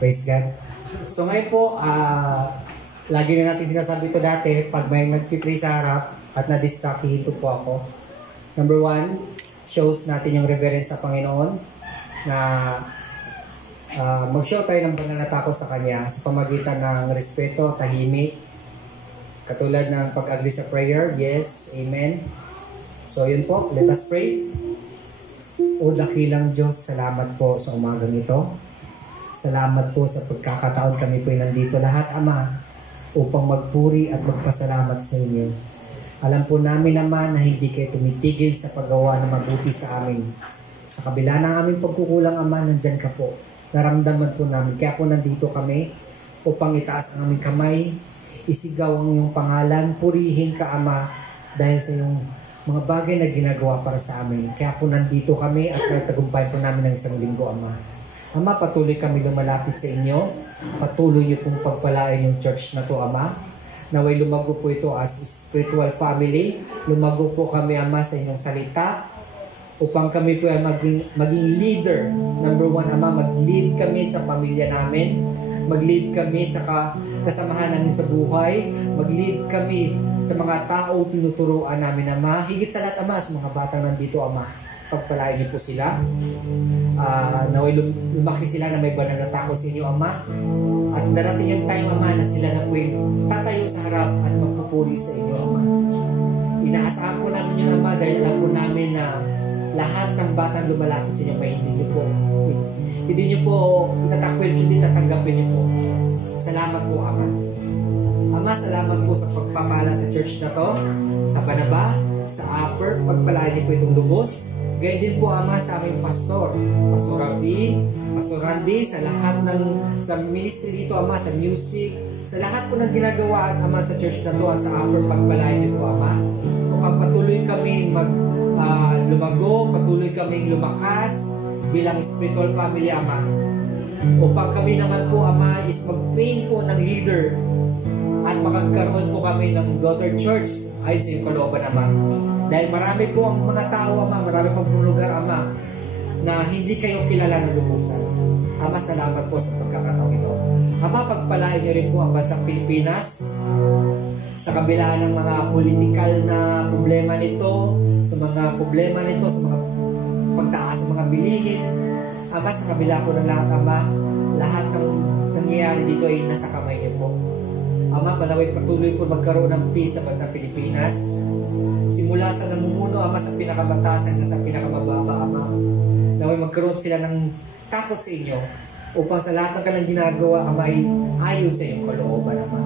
Praise God. So ngayon po, lagi na natin sinasabi ito dati, pag may nag-pray sa harap at na-distract, hihinto po ako. Number 1, shows natin yung reverence sa Panginoon na mag-show tayo ng pananatakot sa Kanya sa pamagitan ng respeto, tahimik, katulad ng pag-agree sa prayer. Yes, amen. So yun po, let us pray. O dakilang Diyos, salamat po sa umagang ito. Salamat po sa pagkakataon kami po nandito lahat, Ama, upang magpuri at magpasalamat sa inyo. Alam po namin naman na hindi kayo tumitigil sa paggawa ng mabuti sa amin. Sa kabila ng aming pagkukulang, Ama, nandyan ka po. Naramdaman po namin. Kaya po nandito kami upang itaas ang aming kamay, isigaw ang iyong pangalan, purihin ka, Ama, dahil sa iyong mga bagay na ginagawa para sa amin. Kaya po nandito kami at nagtagumpay po namin ng isang linggo, Ama. Ama, patuloy kami lumalapit sa inyo. Patuloy niyo pong pagpalain yung church na to, Ama. Naway lumago po ito as spiritual family. Lumago po kami, Ama, sa inyong salita upang kami po ay maging leader. Number 1, Ama, mag-lead kami sa pamilya namin. Mag-lead kami sa kasamahan namin sa buhay. Mag-lead kami sa mga tao tinuturuan namin, Ama. Higit sa lahat, Ama, sa mga batang nandito, Ama, pagpalain niyo po sila. Naway lumaki sila na may pananatakot sa inyo, Ama. At darating yung time, Ama, na sila na po yung tatayo sa harap at magpupuri sa inyo, Ama. Inaasahan po namin yun, Ama, dahil alam po namin na lahat ng batang lumalapit sa inyo, may hindi niyo po tatakwil, hindi tatanggapin niyo po. Salamat po, Ama. Ama, salamat po sa pagpapala sa church na to, sa Banaba, sa Upper, pagpalain niyo po itong lubos. Gayun din po, Ama, sa aming pastor, Pastor Ravi, Pastor Randy, sa lahat sa ministry dito, Ama, sa music, sa lahat po ng ginagawa, Ama, sa church na to at sa Upper, pagpalain niyo po, Ama. Upang patuloy kami lumago, patuloy kaming lumakas bilang spiritual family, Ama. Upang kami naman po, Ama, is mag-train po ng leader at makagkaroon po kami ng daughter church ayon sa iyong kalooban, Ama. Dahil marami po ang mga tao, Ama, marami pang lugar, Ama, na hindi kayo kilala ng lubusan. Ama, salamat po sa pagkakataon ito. Ama, pagpalain niyo rin po ang bansang Pilipinas sa kabila ng mga political na problema nito, sa mga problema nito, sa mga pagtaas sa mga bilihin. Ama, sa kabila po ng lahat, Ama, lahat ng nangyayari dito ay nasa kamay niyo po. Ama, panaway patuloy po magkaroon ng peace sa bansang Pilipinas. Simula sa namumuno, Ama, sa pinakamataas hanggang sa pinakamababa, Ama. Naway magkaroon sila ng takot sa inyo upang sa lahat ng kanilang ginagawa, Ama, ay ayon sa iyong kalooban, Ama.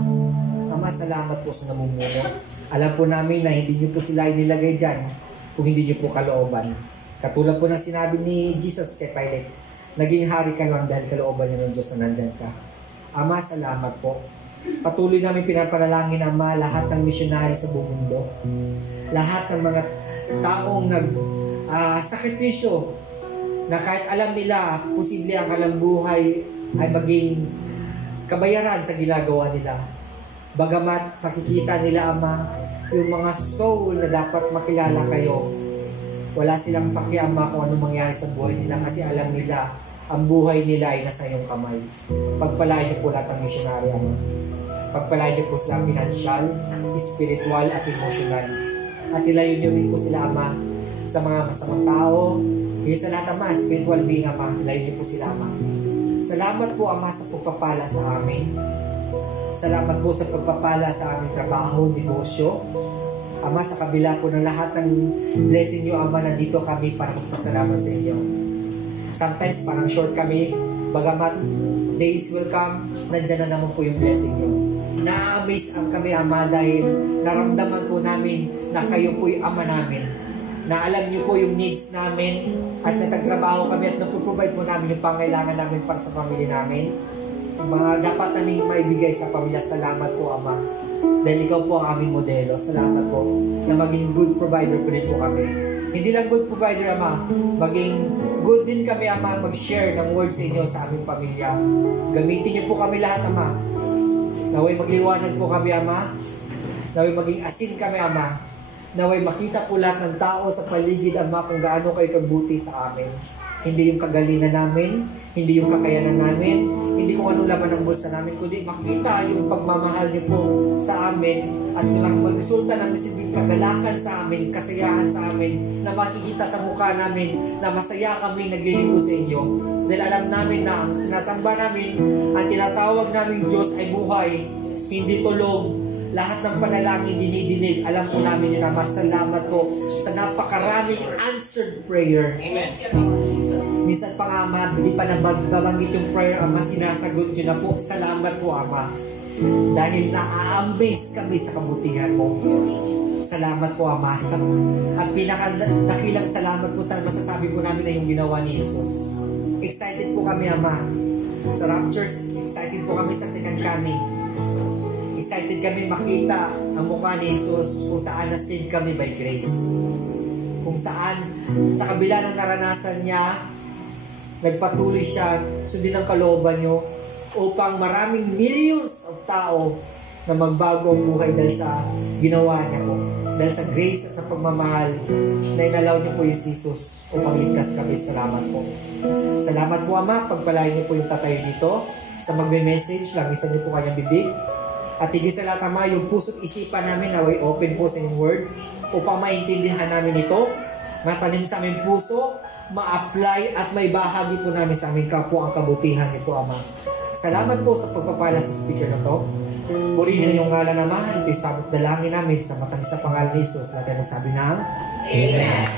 Ama, salamat po sa namumuno. Alam po namin na hindi niyo po sila inilagay dyan kung hindi niyo po kalooban. Katulad po ng sinabi ni Jesus kay Pilate, naging hari ka lang dahil kalooban niya ng Diyos na nandyan ka. Ama, salamat po. Patuloy namin pinapanalangin, Ama, lahat ng missionary sa buong mundo. Lahat ng mga taong sakripisyo na kahit alam nila, posible ang kanilang buhay ay maging kabayaran sa ginagawa nila. Bagamat nakikita nila, Ama, yung mga soul na dapat makilala kayo, wala silang pakiama kung ano mangyari sa buhay nila kasi alam nila, ang buhay nila ay nasa iyong kamay. Pagpalain niyo po lahat ng missionary, Ama. Pagpalain niyo po sila financial, spiritual at emotional. At ilayo niyo rin po sila, Ama, sa mga masamang tao. Higit sa lahat, Ama, spiritual being, Ama, ilayo niyo po sila, Ama. Salamat po, Ama, sa pagpapala sa amin. Salamat po sa pagpapala sa aming trabaho, negosyo. Ama, sa kabila po ng lahat ng blessing niyo, Ama, nandito kami para magpasalamat sa inyo. Sometimes parang short kami, bagamat days will come, nandyan na naman po yung blessing niyo. Na-amaze ang kami, Ama, dahil naramdaman po namin na kayo po yung Ama namin. Na alam niyo po yung needs namin at nagtatrabaho kami at napuprovide po namin yung pangailangan namin para sa pamilya namin. Mga dapat naming maibigay sa pamilya. Salamat po, Ama. Dahil ikaw po ang aming modelo. Salamat po na maging good provider po rin po kami. Hindi lang good provider, Ama, maging good din kami, Ama, mag-share ng word sa inyo sa aming pamilya. Gamitin niyo po kami lahat, Ama. Naway magliwanag po kami, Ama. Naway maging asin kami, Ama. Naway makita po lahat ng tao sa paligid, Ama, kung gaano kayo kabuti sa amin. Hindi yung kagalingan namin, hindi yung kakayanan namin, hindi kung anong laman ng bulsa namin, kundi makita yung pagmamahal niyo po sa amin at yun lang magresulta ng isipin kagalakan sa amin, kasayahan sa amin, na makikita sa mukha namin na masaya kami naglilingkod sa inyo. Dahil alam namin na ang sinasamba namin, ang tinatawag naming Diyos ay buhay, hindi tulog. Lahat ng panalangin dinidinig. Alam po namin yun na masalamat po sa napakaraming answered prayer. Amen. Minsan pa nga, Ama, hindi pa nababanggit yung prayer, Ama, sinasagot yun na po. Salamat po, Ama. Dahil na-amaze kami sa kabutihan mo. Salamat po, Ama. At pinakadakilang salamat po sa masasabi po namin na yung ginawa ni Jesus. Excited po kami, Ama. Sa Raptures, excited po kami sa second coming. Excited kami makita ang mukha ni Jesus kung saan na-save kami by grace. Kung saan, sa kabila ng naranasan niya, nagpatuloy siya, sundin ang kalooban niyo upang maraming millions of tao na magbago ang buhay dahil sa ginawa niya po. Dahil sa grace at sa pagmamahal na inalaw niyo po yung Jesus upang ligtas kami. Salamat po. Salamat po, Ama. Pagpalain niyo po yung tatay dito. Sa magme-message, langisan niyo po kanyang bibig. At higit sa lahat, Ama, yung puso't isipan namin na way open po sa inyong word upang maintindihan namin ito, matanim sa aming puso, ma-apply at may bahagi po namin sa aming kapwa ang kabutihan nito, Ama. Salamat po sa pagpapala sa speaker na to. Purihin yung ngalan, Ama. Ito'y sabot dalangin namin sa matamis na pangalan ni Jesus. Lahat ay magsabi ng Amen.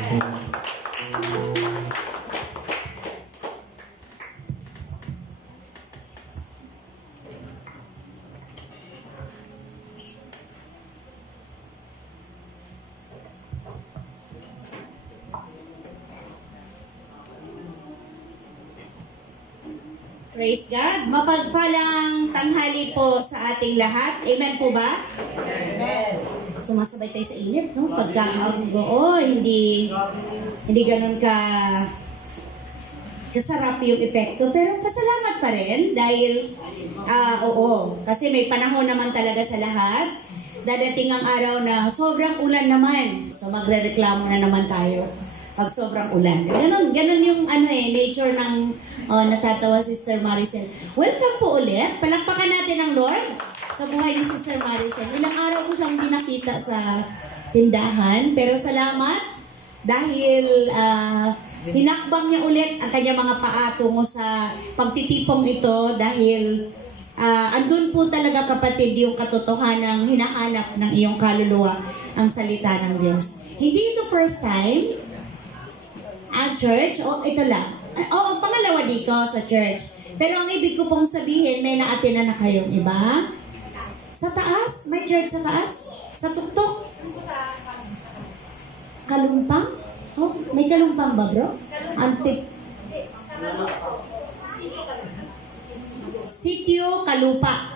Praise God. Mapagpalang tanghali po sa ating lahat. Amen po ba? Amen. Sumasabay tayo sa init, no? Hindi ganun kasarap yung epekto. Pero pasalamat pa rin dahil, kasi may panahon naman talaga sa lahat. Dadating ang araw na sobrang ulan naman. So magrereklamo na naman tayo pag sobrang ulan. Ganun yung nature ng natatawa Sister Maricel. Welcome po ulit. Palakpakan natin ang Lord sa buhay ni Sister Maricel. Ilang araw ko siyang dinakita sa tindahan. Pero salamat dahil hinakbang niya ulit ang kanyang mga paa tungo sa pagtitipong ito dahil andun po talaga, kapatid, yung katotohanan ng hinahanap ng iyong kaluluwa, ang salita ng Diyos. Hindi ito first time ang church, ito lang. Pangalawa dito sa church. Pero ang ibig ko pong sabihin, may naatin na kayong iba. Sa taas, may church sa taas. Sa tuktok. Kalumpang? May kalumpang ba, bro? Sitio Kalupa.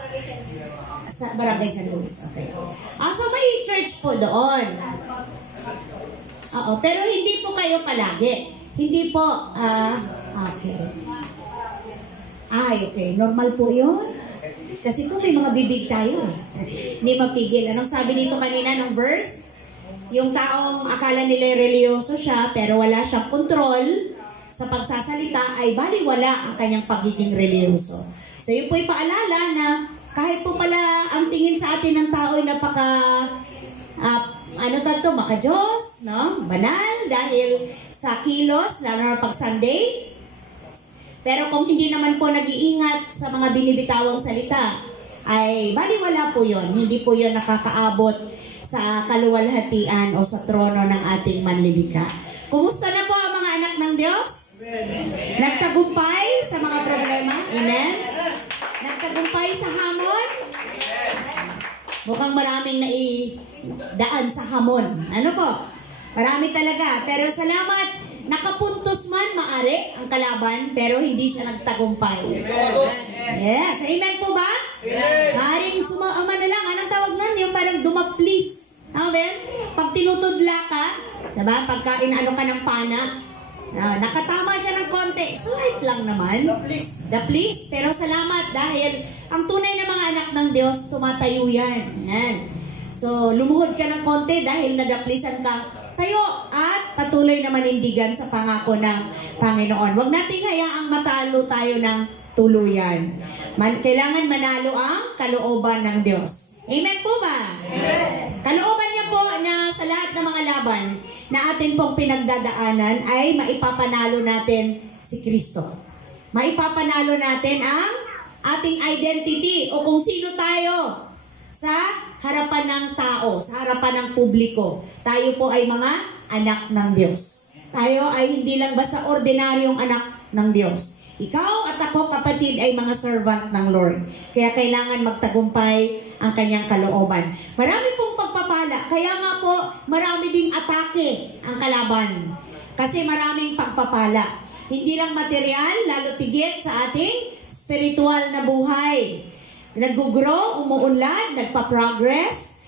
Sa Barangay San Luis. Okay. So may church po doon. Pero hindi po kayo palagi. Hindi po, okay. Okay. Normal po yun. Kasi po may mga bibig tayo. Hindi mapigil. Anong sabi dito kanina ng verse? Yung taong akala nila religyoso siya, pero wala siyang control sa pagsasalita, ay baliwala ang kanyang pagiging religyoso. So yun po'y paalala na kahit po pala ang tingin sa atin ng tao ay napaka maka-Diyos, no? Banal dahil sa kilos, lalo na pag Sunday. Pero kung hindi naman po nag-iingat sa mga binibitawang salita, ay baliwala po yon. Hindi po yon nakakaabot sa kaluwalhatian o sa trono ng ating manlibika. Kumusta na po ang mga anak ng Diyos? Nagtagumpay sa mga problema? Amen? Nagtagumpay sa hamon? Mukhang maraming naidaan sa hamon. Ano po? Marami talaga. Pero salamat, nakapuntos man maari ang kalaban, pero hindi siya nagtagumpay. Yes. Amen po ba? Maaring sumaama na lang. Anong tawag nun? Yung parang dumaplis. Amen? Pag tinutudla ka, diba? Pagka inaano ka ng pana, nakatama siya ng konti. Slight lang naman. The please. Pero salamat dahil ang tunay na mga anak ng Diyos, tumatayo yan. Yan. So, lumuhod ka ng konti dahil nadaplisan ka. Tayo at patuloy na manindigan sa pangako ng Panginoon. Huwag nating hayaang matalo tayo ng tuluyan. Kailangan manalo ang kalooban ng Diyos. Amen po ba? Amen. Kalooban niya po na sa lahat ng mga laban na atin pong pinagdadaanan ay maipapanalo natin si Kristo. Maipapanalo natin ang ating identity o kung sino tayo sa harapan ng tao, sa harapan ng publiko. Tayo po ay mga anak ng Diyos. Tayo ay hindi lang basta ordinaryong anak ng Diyos. Ikaw at ako, kapatid, ay mga servant ng Lord. Kaya kailangan magtagumpay ang kanyang kalooban. Marami pong pagpapala. Kaya nga po, marami ding atake ang kalaban. Kasi maraming pagpapala. Hindi lang material, lalo tigit sa ating spiritual na buhay. Nag-grow, umuunlad, nagpa-progress,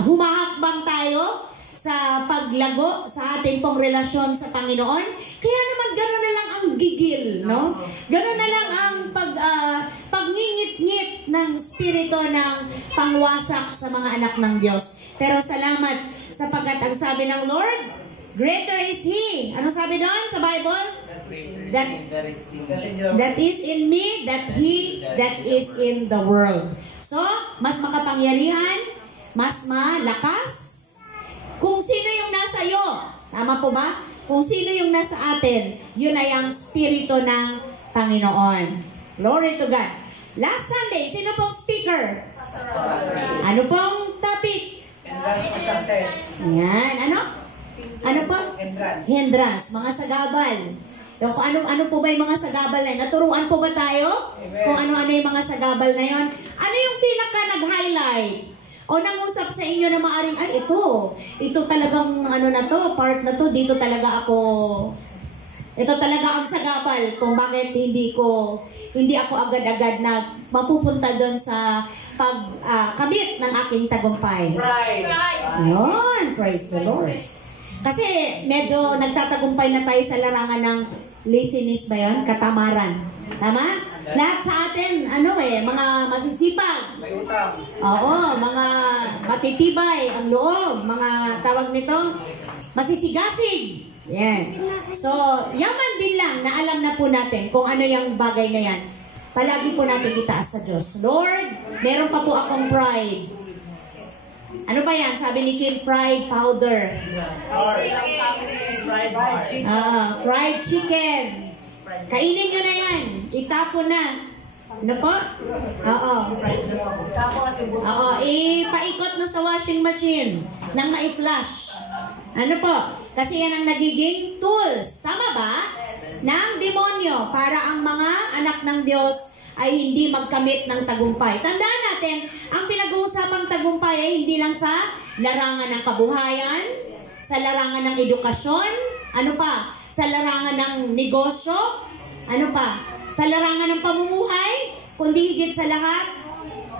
humahakbang tayo sa paglago sa ating pong relasyon sa Panginoon. Kaya naman gano'n na lang ang gigil, no? Gano'n na lang ang pagngingit-ngit ng spirito ng pangwasak sa mga anak ng Diyos. Pero salamat sapagkat ang sabi ng Lord, greater is He. Ano sabi doon sa Bible? That is in me, that He that is in the world. So, mas makapangyarihan, mas malakas. Kung sino yung nasa iyo, tama po ba? Kung sino yung nasa atin, yun ay ang spirito ng Panginoon. Glory to God. Last Sunday, sino pong speaker? Ano pong topic? Hindrance to success. Yan, ano? Ano po? Hindrance, mga sagabal. Kung ano po ba yung mga sagabal na yun? Naturuan po ba tayo? Amen. Kung ano-ano yung mga sagabal na yun? Ano yung pinaka nag-highlight? O nangusap sa inyo na maaring, ay ito talagang ano na to, part na to, dito talaga ako, ito talaga ang sagabal kung bakit hindi ako agad-agad na mapupunta doon sa pagkamit ng aking tagumpay. Pride. Yun, praise the Lord. Kasi medyo nagtatagumpay na tayo sa larangan ng laziness ba yun? Katamaran. Tama? Lahat sa atin, mga masisipag. May utang. Oo, mga matitibay ang loob, mga tawag nito, masisigasig. Yan. So, yaman din lang na alam na po natin kung ano yung bagay na yan. Palagi po natin itaas sa Diyos. Lord, meron pa po akong pride. Ano ba yan? Sabi ni Kim, pride powder. Fried chicken. Kainin nyo na yan. Itapon na. Ano po? Oo. Ipaikot na sa washing machine nang ma-flush. Ano po? Kasi yan ang nagiging tools. Tama ba? Ng demonyo para ang mga anak ng Diyos ay hindi magkamit ng tagumpay. Tandaan natin, ang pinag-uusapang tagumpay ay hindi lang sa larangan ng kabuhayan, sa larangan ng edukasyon, ano pa? Sa larangan ng negosyo, ano pa? Sa larangan ng pamumuhay, kundi higit sa lahat,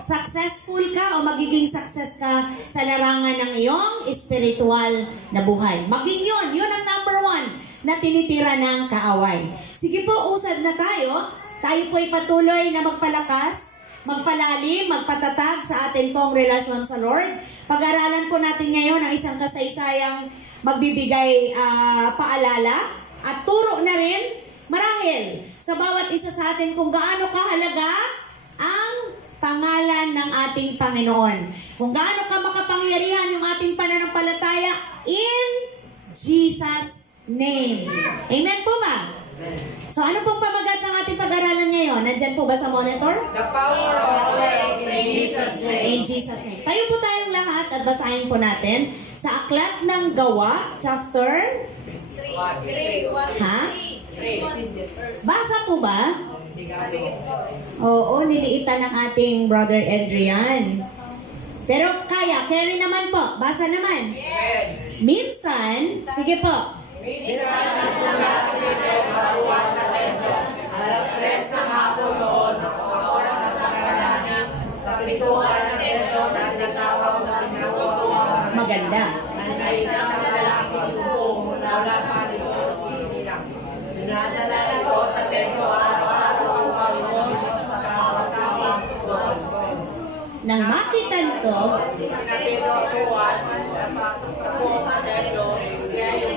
successful ka o magiging success ka sa larangan ng iyong spiritual na buhay. Maging yun ang number 1 na tinitira ng kaaway. Sige po, usad na tayo. Tayo po ay patuloy na magpalakas, magpalalim, magpatatag sa atin pong relasyon sa Lord. Pag-aralan po natin ngayon ang isang kasaysayang magbibigay paalala at turo na rin marahil sa bawat isa sa atin kung gaano kahalaga ang pangalan ng ating Panginoon. Kung gaano ka makapangyarihan yung ating pananampalataya in Jesus' name. Amen po ba? So ano pong pamagat ng ating pag-aralan ngayon? Nandyan po ba sa monitor? The power of prayer in Jesus' name. In Jesus' name. Tayo po tayong lahat at basahin po natin sa Aklat ng Gawa, chapter 3. Ha? Basa po ba? Oo, niliitan ng ating brother Adrian. Pero carry naman po. Basa naman. Yes. Minsan, sige po. Minsan nagpunas si Pedro maruwan sa templo. Alas 3 ng hapon noon, ang oras ng pagkalanin, sa pintuan ng templo na nagtawag ng ginagawa. Maganda. Ang isang malalaking subong mula pa dito sa nilang. Dinadala nito sa templo araw-araw ang Panginoon sa kawat-kawat Nang makita nito, na Pedro tuwan, napasok sa templo, siya yung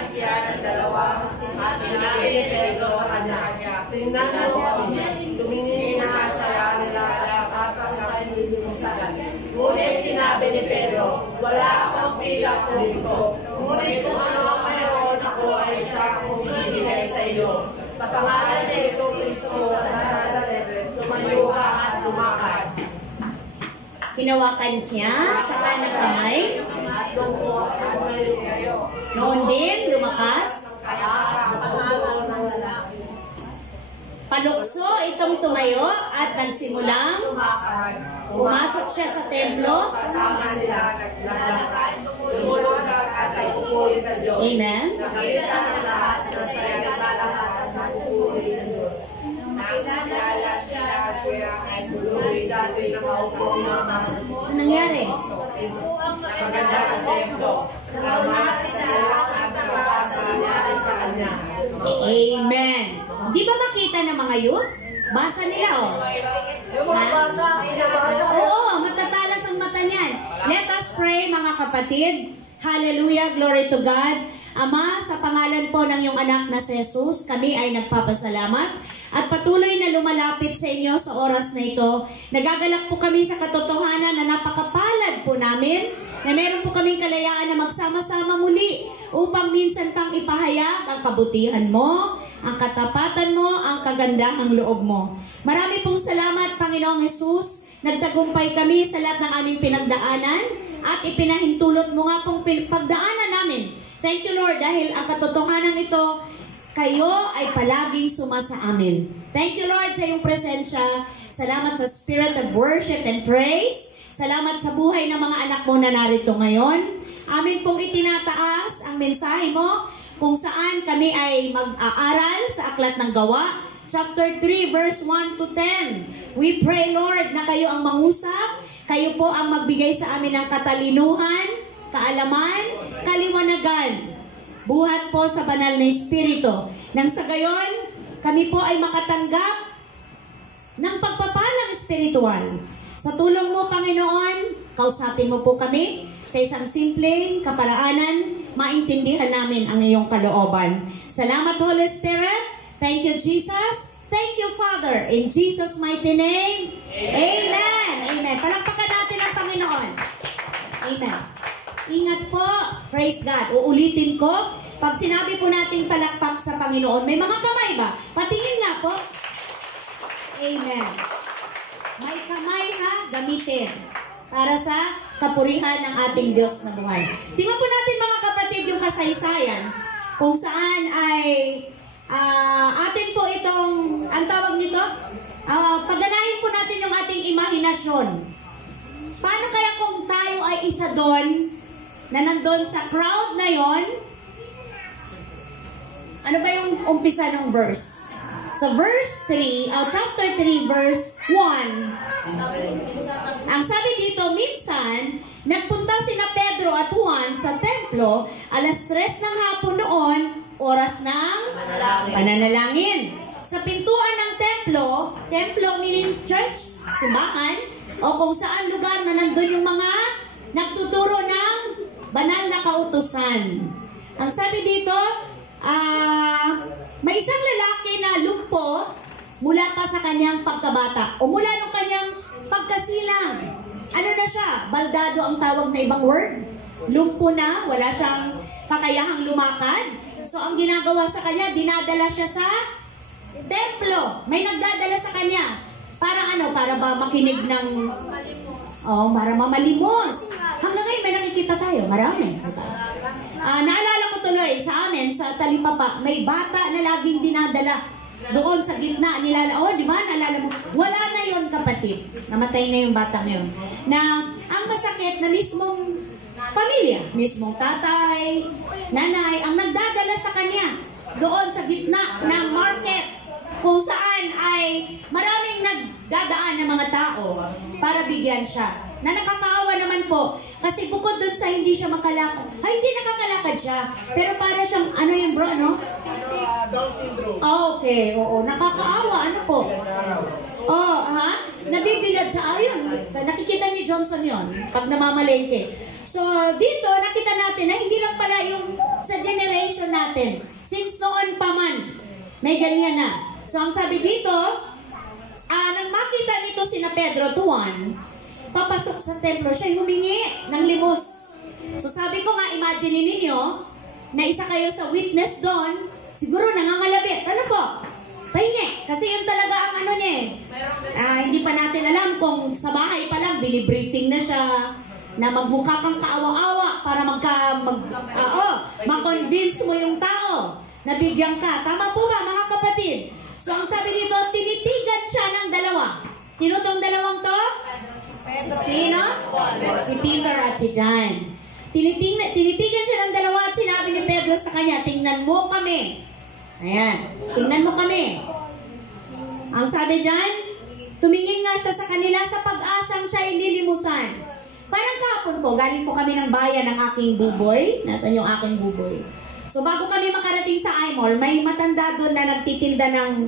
Tinawagan siya ng dalawa at sinabi ni Pedro sa kanya, tingnan mo, tumingin na siya nilalakasan sa inilusan. Ngunit sinabi ni Pedro, wala akong pilak dito. Ngunit kung ano ang mayroon ako ay siya kung ibibigay sa iyo. Sa pangalan ni Jesucristo at Nazaret, tumayo ka at lumakad. Hinawakan siya sa kanang kamay. Noon din, lumakas. Palukso itong tumayo at nagsimulang pumasok siya sa templo. Kasama nila naglakad, tumulog at nagpupuri sa Diyos. Amen. Nakita ng lahat na siya naglakad at nagpupuri sa Diyos. Nakilala siya ay tuloy dati na maupo naman. Ano nangyari? Maganda ang templo. Tama sa lahat at nakapasa niya sa kanya. Amen. Di ba makita ng mga youth? Basa nila, oh. Oo, matatalas ang mata niyan. Let us pray, mga kapatid. Hallelujah, glory to God. Ama, sa pangalan po ng iyong anak na si Jesus, kami ay nagpapasalamat at patuloy na lumalapit sa inyo sa oras na ito. Nagagalak po kami sa katotohanan na napakapalad po namin, na meron po kaming kalayaan na magsama-sama muli upang minsan pang ipahayag ang kabutihan mo, ang katapatan mo, ang kagandahang loob mo. Marami pong salamat, Panginoong Jesus. Nagtagumpay kami sa lahat ng aming pinagdaanan at ipinahintulot mo nga pong pagdaanan namin. Thank you, Lord, dahil ang katotohanan ito, kayo ay palaging sumasa amin. Thank you, Lord, sa iyong presensya. Salamat sa spirit of worship and praise. Salamat sa buhay ng mga anak mo na narito ngayon. Amin pong itinataas ang mensahe mo kung saan kami ay mag-aaral sa Aklat ng Gawa, chapter 3, verse 1 to 10. We pray, Lord, na kayo ang mangusap, kayo po ang magbigay sa amin ng katalinuhan, kaalaman, kaliwanagan. Buhat po sa banal na Espiritu. Nang sa gayon, kami po ay makatanggap ng pagpapalang espiritual. Sa tulong mo, Panginoon, kausapin mo po kami sa isang simpleng kaparaanan, maintindihan namin ang iyong kalooban. Salamat, Holy Spirit. Thank you, Jesus. Thank you, Father. In Jesus' mighty name, Amen. Amen. Palakpakan natin ang Panginoon. Amen. Ingat po. Praise God. Uulitin ko. Pag sinabi po nating palakpak sa Panginoon, may mga kamay ba? Patingin nga po. Amen. May kamay ha, gamitin para sa kapurihan ng ating Diyos na buhay. Tingnan po natin, mga kapatid, yung kasaysayan kung saan ay atin po itong, ang tawag nito, pagganahin po natin yung ating imahinasyon. Paano kaya kung tayo ay isa doon, na nandun sa crowd na yon? Ano ba yung umpisa ng verse? So verse 3, chapter 3, verse 1. Ang sabi dito, minsan, nagpunta sina Pedro at Juan sa templo, alas 3 ng hapon noon, oras ng pananalangin. Sa pintuan ng templo meaning church, simbahan, o kung saan lugar na nandun yung mga nagtuturo ng banal na kautusan. Ang sabi dito, may isang lalaki na lumpo mula pa sa kanyang pagkabata o mula nung kanyang pagkasilang. Ano na siya? Baldado ang tawag na ibang word. Lumpo na, wala siyang kakayahang lumakad. So, ang ginagawa sa kanya, dinadala siya sa templo. May nagdadala sa kanya. Para ano? Para ba makinig ng... para mamalimos. Hanggang ngayon, may nakikita tayo. Marami. Naalala ko tuloy sa amin, sa Talipapa, may bata na laging dinadala doon sa gitna nila. Di ba? Naalala mo? Wala na yon, kapatid. Namatay na yung bata ngayon. Na ang masakit na mismong pamilya, mismong tatay, nanay, ang nagdadala sa kanya doon sa gitna ng market kung saan ay maraming nagdadaan ng mga tao para bigyan siya. Na nakakaawa naman po kasi bukod doon sa hindi siya makalakad, hindi nakakalakad siya, pero para siyang, ano yung bro, ano? Down syndrome. Okay, oo, nakakaawa, ano po? Nabibilad sa ayon. Nakikita ni Johnson yon pag namamalengke. So, dito, nakita natin na hindi lang pala yung sa generation natin. Since noon pa man, may ganyan na. So, ang sabi dito, nang makita nito sina Pedro to Juan, papasok sa templo, siya humingi ng limos. So, sabi ko nga, imagine ninyo, na isa kayo sa witness doon, siguro nangangalabit. Ano po? Pahingi. Kasi yun talaga ang ano niya eh. Hindi pa natin alam kung sa bahay pa lang, binibriefing na siya, na magmukha kang kaawa-awa para ma-convince mo yung tao na bigyan ka. Tama po ba mga kapatid? So ang sabi dito, tinitigan siya ng dalawa. Sino tong dalawang to? Sino? Si Peter at si John. Tinitigan siya ng dalawa at sinabi ni Pedro sa kanya, tingnan mo kami. Ayan, tingnan mo kami. Ang sabi dyan, tumingin nga siya sa kanila sa pag-asang siya ay nilimusan. Parang kahapon po, galing po kami ng bayan ng aking buboy. Nasaan yung aking buboy? So bago kami makarating sa iMall, may matanda doon na nagtitinda ng...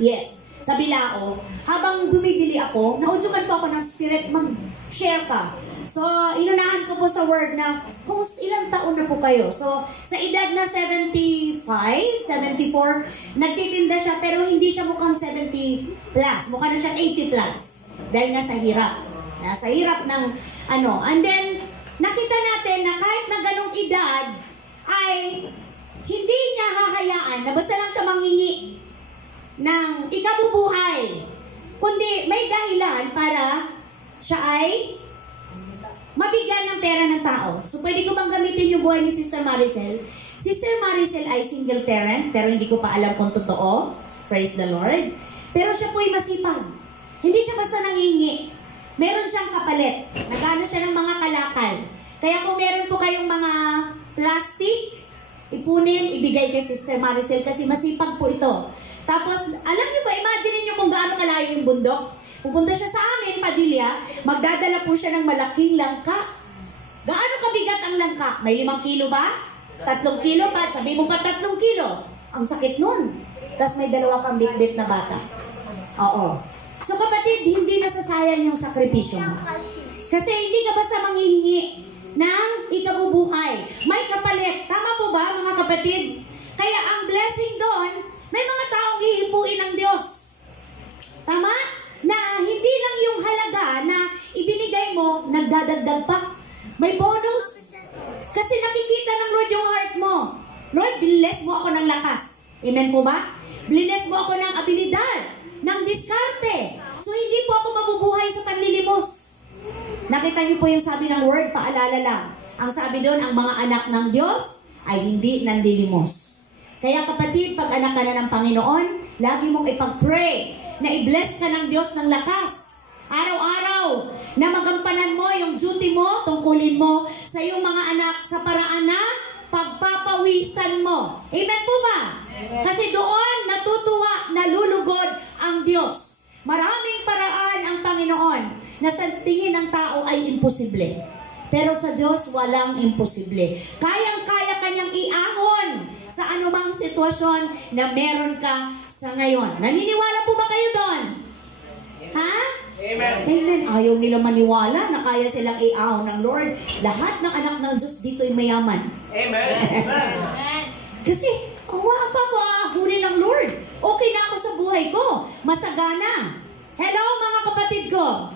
Yes, sa Bilao. Habang bumibili ako, naudyukan po ako ng spirit, mag-share ka. So, inunahan ko po sa word na, ilang taon na po kayo? So, sa edad na 75, 74, nagtitinda siya, pero hindi siya mukhang 70 plus. Mukha na siya 80 plus. Dahil nga sa hirap. Sa hirap ng ano. And then, nakita natin na kahit na ganong edad, ay hindi niya hahayaan na basta lang siya manghingi ng ikabubuhay. Kundi may dahilan para siya ay mabigyan ng pera ng tao. So, pwede ko bang gamitin yung buhay ni Sister Maricel? Sister Maricel ay single parent, pero hindi ko pa alam kung totoo. Praise the Lord. Pero siya po'y masipag. Hindi siya basta nangihingi. Meron siyang kapalit. Nagano siya ng mga kalakal. Kaya kung meron po kayong mga plastic, ipunin, ibigay kay Sister Maricel kasi masipag po ito. Tapos, alam niyo ba, imagine niyo kung gaano kalayo yung bundok. Pupunta siya sa amin, Padilla, magdadala po siya ng malaking langka. Gaano kabigat ang langka? May 5 kilo ba? 3 kilo pa? Sabi mo pa 3 kilo. Ang sakit nun. Tapos may 2 kang bit-bit na bata. Oo. So kapatid, hindi nasasayang yung sakripisyo mo. Kasi hindi ka basta manghihingi ng ikabubuhay. May kapalit. Tama po ba mga kapatid? Kaya ang blessing doon, may mga taong hihipuin ng Diyos. Tama? Na hindi lang yung halaga na ibinigay mo, nagdadagdag pa. May bonus. Kasi nakikita ng Lord yung heart mo. Lord, bless mo ako ng lakas. Amen po ba? Bless mo ako ng abilidad, ng diskarte. So hindi po ako mabubuhay sa panlilimos. Nakita niyo po yung sabi ng word, paalala lang. Ang sabi doon, ang mga anak ng Diyos ay hindi nanlilimos. Kaya kapatid, pag anak ka na ng Panginoon, lagi mong ipag-pray na i-bless ka ng Diyos ng lakas. Araw-araw na magampanan mo yung duty mo, tungkulin mo sa iyong mga anak sa paraan na pagpapawisan mo. Amen po ba? Amen. Kasi doon natutuwa, nalulugod ang Diyos. Maraming paraan ang Panginoon na sa tingin ng tao ay imposible. Pero sa Diyos, walang imposible. Kayang-kaya kanyang iahon sa anumang sitwasyon na meron ka sa ngayon. Naniniwala po ba kayo doon? Ha? Amen. Amen. Ayaw nila maniwala na kaya silang iahon ng Lord. Lahat ng anak ng Diyos dito ay mayaman. Amen. Kasi, pa ko aahunin ng Lord. Okay na ako sa buhay ko. Masagana. Hello mga kapatid ko.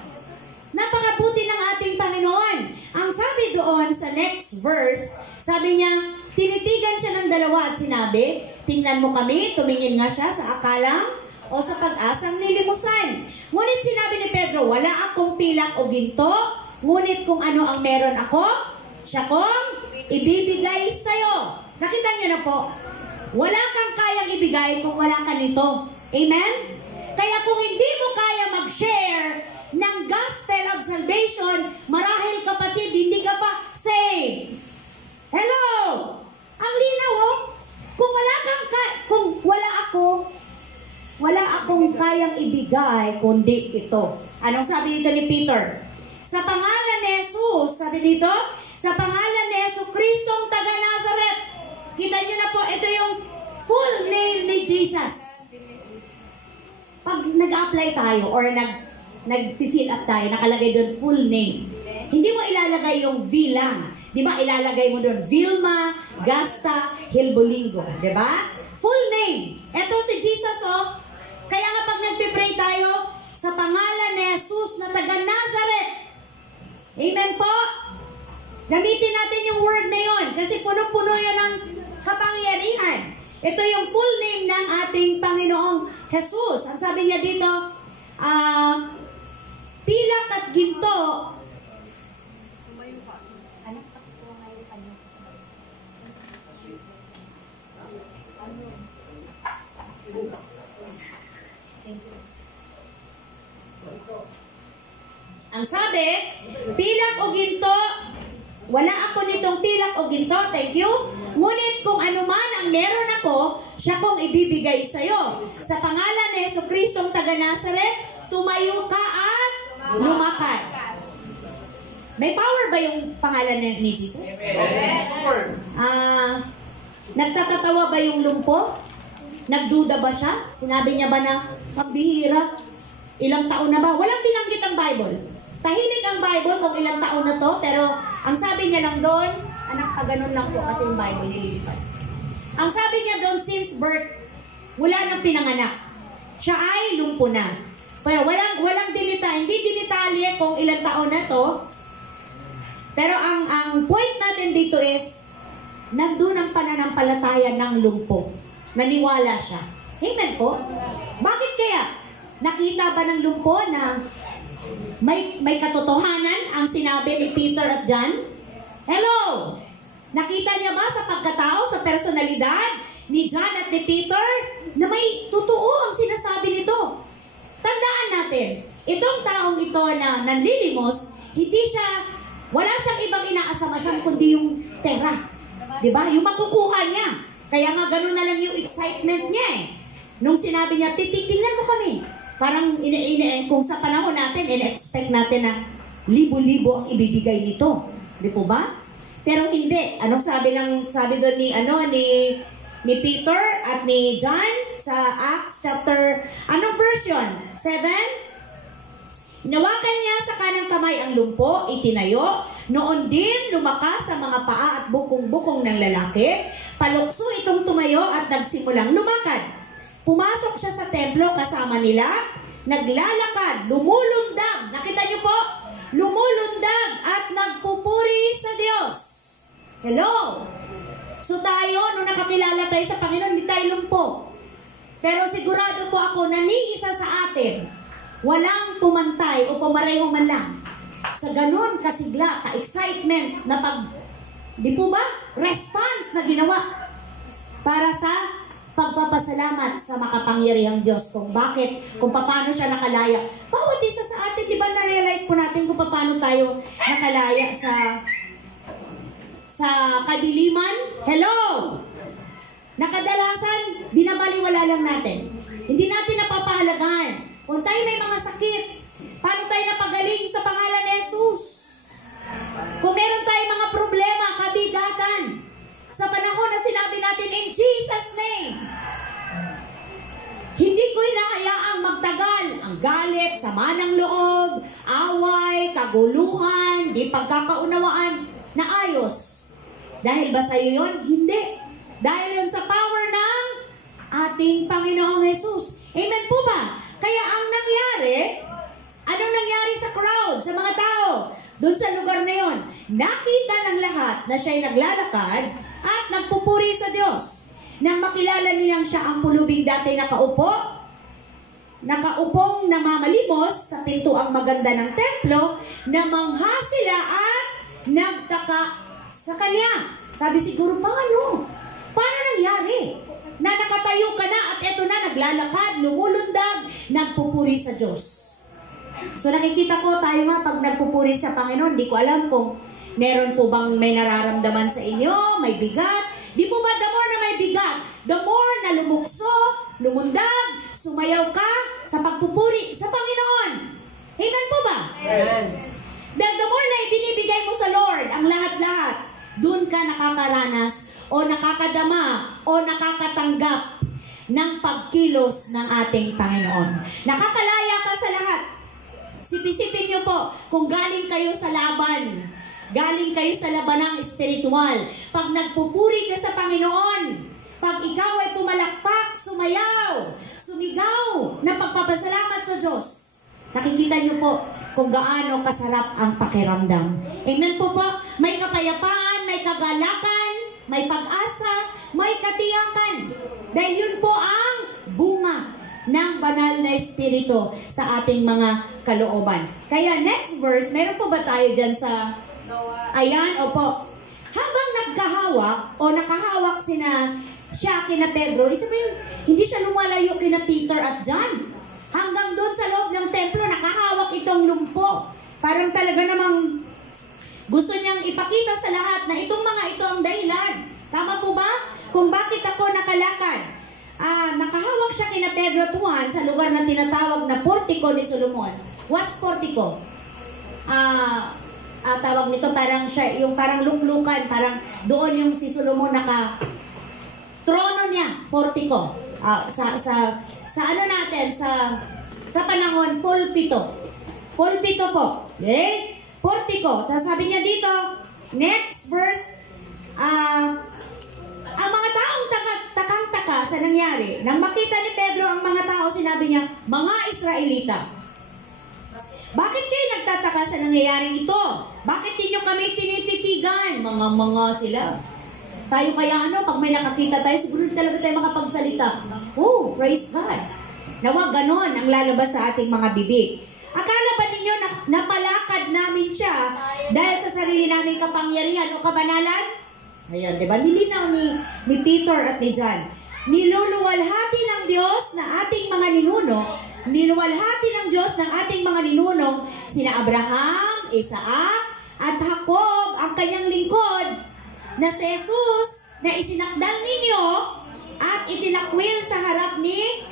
Napakabuti ng ating Panginoon. Ang sabi doon sa next verse, sabi niya, tinitigan siya ng dalawa at sinabi, tingnan mo kami, tumingin nga siya sa akalang o sa pag-asang nilimusan. Ngunit sinabi ni Pedro, wala akong pilak o ginto, ngunit kung ano ang meron ako, siya kong ibibigay sa'yo. Nakita niyo na po, wala kang kayang ibigay kung wala ka nito. Amen? Kaya kung hindi mo kaya mag-share ng gospel of salvation, marahil kapatid, hindi ka pa saved. Hello! Ang linaw, oh. Kung wala akong kayang ibigay, kundi ito. Anong sabi dito ni Peter? Sa pangalan ni Jesus, sabi dito, sa pangalan ni Jesus Kristo ang taga Nazaret. Kita niyo na po, ito yung full name ni Jesus. Pag nag-apply tayo or nag-fill up tayo, nakalagay doon full name. Hindi mo ilalagay yung V lang. Di ba? Ilalagay mo doon, Vilma Gasta Hilbolingo. Di ba? Full name. Ito si Jesus, oh. Kaya nga pag nagpipray tayo, sa pangalan ni Jesus na taga Nazareth. Amen po? Gamitin natin yung word na yun kasi puno-puno yun ng kapangyarihan. Ito yung full name ng ating Panginoong Jesus. Ang sabi niya dito, pilak at ginto. Ang sabi, pilak o ginto, wala ako nitong pilak o ginto, thank you. Ngunit kung ano man ang meron ako, siya kong ibibigay sa iyo. Sa pangalan ni Jesucristong taga Nazareth, tumayo ka at lumakad. May power ba yung pangalan ni Jesus? Nagtatatawa ba yung lumpo? Nagduda ba siya? Sinabi niya ba na, pambihira, ilang taon na ba? Walang binanggit ang Bible. Tahimik ang Bible kung ilang taon na to, pero ang sabi niya lang doon, anak, ganun lang po kasi yung Bible nililipat. Ang sabi niya doon, since birth, wala nang pinanganak. Siya ay lumpo na. Kaya walang hindi dinitalye kung ilang taon na to. Pero ang point natin dito is, nandun ang pananampalataya ng lumpo. Naniwala siya. Amen po? Bakit kaya? Nakita ba ng lumpo na may katotohanan ang sinabi ni Peter at John? Hello! Nakita niya ba sa pagkatao, sa personalidad ni John at ni Peter na may totoo ang sinasabi nito? Tandaan natin, itong taong ito na nanlilimos, wala siyang ibang inaasam-asam kundi yung pera. Diba? Yung makukuha niya. Kaya nga gano'n na lang yung excitement niya eh. Nung sinabi niya, titignan mo kami. Parang kung sa panahon natin, ina-expect natin na libo-libo ang ibibigay nito. Di po ba? Pero hindi. Anong sabi doon ni Peter at ni John sa Acts chapter, anong version? 7? Hinawakan niya sa kanang kamay ang lumpo, itinayo. Noon din lumakas sa mga paa at bukong-bukong ng lalaki. Palukso itong tumayo at nagsimulang lumakad. Pumasok siya sa templo kasama nila, naglalakad, lumulundag. Nakita niyo po? Lumulundag at nagpupuri sa Diyos. Hello? So tayo, nung nakakilala tayo sa Panginoon, hindi tayo lumpo. Pero sigurado po ako na ni isa sa atin, walang pumantay o pumareho man lang sa ganun kasigla, ka-excitement na di po ba? Response na ginawa para sa pagpapasalamat sa makapangyarihang Diyos kung paano siya nakalaya. Bawat isa sa atin, di ba na-realize po natin kung paano tayo nakalaya sa kadiliman? Hello! Nakadalasan, binabaliwala lang natin. Hindi natin napapahalagahan. Kung tayo may mga sakit, paano tayo napagaling sa pangalan ni Jesus? Kung meron tayong mga problema, kabigatan, sa panahon na sinabi natin, in Jesus' name, hindi ko hinahayaang magtagal ang galit, sama ng loob, away, kaguluhan, di pagkakaunawaan, na ayos. Dahil ba sa'yo yun? Hindi. Dahil yun sa power ng ating Panginoong Jesus. Amen po ba? Kaya ang nangyari, anong nangyari sa crowd, sa mga tao, doon sa lugar na yun? Nakita ng lahat na siya'y naglalakad at nagpupuri sa Diyos. Nang makilala niyang siya ang pulubing dati nakaupong namamalimos sa pintuang maganda ng templo, namangha sila at nagtaka sa kanya. Sabi siguro, paano? Paano nangyari? Na nakatayo ka na at eto na, naglalakad, lumulundag, nagpupuri sa Diyos. So nakikita ko tayo nga pag nagpupuri sa Panginoon, di ko alam kung meron po bang may nararamdaman sa inyo, may bigat. Di po ba the more na may bigat, the more na lumukso, lumundag, sumayaw ka sa pagpupuri sa Panginoon. Amen po ba? Amen. The more na ibinibigay mo sa Lord ang lahat-lahat, doon ka nakakaranas o nakakadama o nakakatanggap ng pagkilos ng ating Panginoon. Nakakalaya ka sa lahat. Sipisipin niyo po kung galing kayo sa laban. Galing kayo sa labanang espiritual. Pag nagpupuri ka sa Panginoon, pag ikaw ay pumalakpak, sumayaw, sumigaw, na pagpapasalamat sa Diyos, nakikita niyo po kung gaano kasarap ang pakiramdam. Amen po po. May kapayapaan, may kagalakan, may pag-asa, may katiyakan. Dahil yun po ang bunga ng banal na espiritu sa ating mga kalooban. Kaya next verse, meron po ba tayo dyan sa... Ayan, opo. Habang nagkahawak o nakahawak siya kina Pedro, isabihin, hindi siya lumalayo kina Peter at John. Hanggang doon sa loob ng templo, nakahawak itong lumpo. Parang talaga namang gusto niyang ipakita sa lahat na itong mga ito ang dahilan. Tama po ba? Kung bakit ako nakalakad. Nakahawak siya kina Pedro at Juan sa lugar na tinatawag na Portico ni Solomon. What's Portico? Tawag nito parang siya, yung parang luklukan, parang doon yung si Solomon trono niya, Portico. Sa ano natin, sa panahon, pulpito. Pulpito po. Okay? Portico. Sabi niya dito, next verse, ang mga taong takang-taka sa nangyari, nang makita ni Pedro ang mga tao, sinabi niya, mga Israelita, bakit kayo nagtataka sa nangyayaring ito? Bakit ninyo kami tinititigan? Mga sila. Tayo kaya pag may nakakita tayo, siguro talaga tayo makapagsalita. Oh, praise God. Nawa ganon ang lalabas sa ating mga bibig. Akala ba ninyo napalakad namin siya dahil sa sarili naming kapangyarihan o kabanalan? Ayan, di ba? Nilinaw ni Peter at ni John. Niluluwalhati ng Diyos na ating mga ninuno, niluwalhati ng Diyos ng ating mga ninunong, sina Abraham, Isaac, at Jacob, ang kanyang lingkod, na si Jesus, na isinakdal ninyo, at itinakwil sa harap ni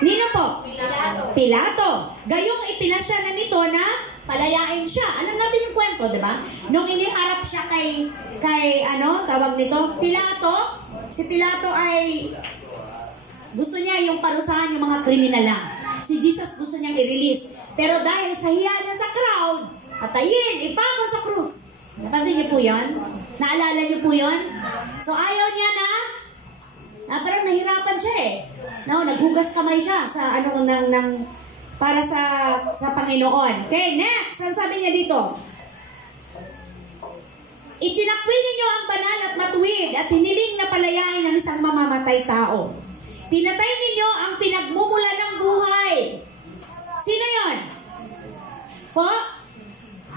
Nino po? Pilato. Gayong ipinasya na nito na palayain siya. Alam natin yung kwento, di ba? Nung iniharap siya kay tawag nito, Pilato, si Pilato ay gusto niya yung parusahan yung mga kriminal lang. Si Jesus gusto niyang i-release. Pero dahil sa hiya niya sa crowd, patayin, ipako sa krus. Napansin niyo po yan? Naalala niyo po yan? So ayaw niya na parang nahirapan siya eh. No, naghugas kamay siya sa para sa Panginoon. Okay, next. Ang sabi niya dito? Itinakwil ninyo ang banal at matuwid at hiniling na palayain ng isang mamamatay tao. Pinatay ninyo ang pinagmumula ng buhay. Sino yon? Po?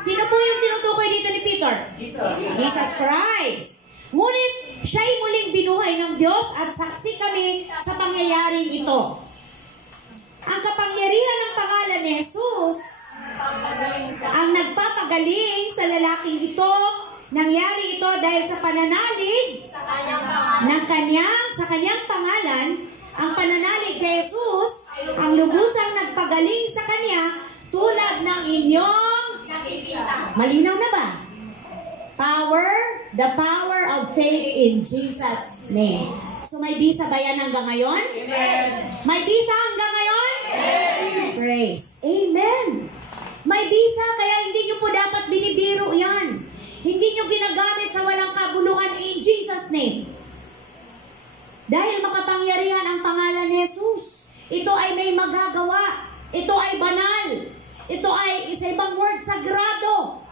Sino po yung tinutukoy dito ni Peter? Jesus Christ. Ngunit siya'y muling binuhay ng Diyos at saksi kami sa pangyayaring ito. Ang kapangyarihan ng pangalan ni Jesus ang nagpapagaling sa lalaking ito. Nangyari ito dahil sa pananalig sa kanyang pangalan. Ang pananalig kay Jesus ang lubusang nagpagaling sa kanya tulad ng inyong malinaw na ba? The power of faith in Jesus' name. So may bisa ba yan hanggang ngayon? Amen. May bisa hanggang ngayon? Yes. Praise. Amen. May bisa, kaya hindi nyo po dapat binibiro yan. Hindi nyo ginagamit sa walang kabuluhan in Jesus' name. Dahil makapangyarihan ang pangalan ni Jesus. Ito ay may magagawa. Ito ay banal. Ito ay isa ibang word, sagrado.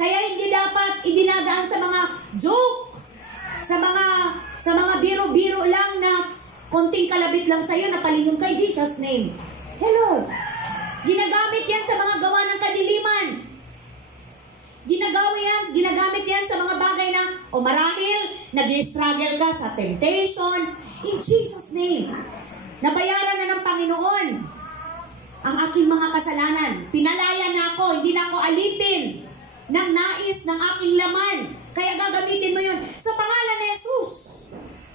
Kaya hindi dapat idinadaan sa mga joke, sa mga biro-biro lang na konting kalabit lang sa'yo na palingon kay Jesus' name. Hello! Ginagamit yan sa mga gawa ng kadiliman. Ginagamit yan sa mga bagay na, o marahil, nag-struggle ka sa temptation. In Jesus' name. Nabayaran na ng Panginoon ang aking mga kasalanan. Pinalaya na ako, hindi na ako alipin ng nais ng aking laman. Kaya gagamitin mo yun sa pangalan ni Jesus.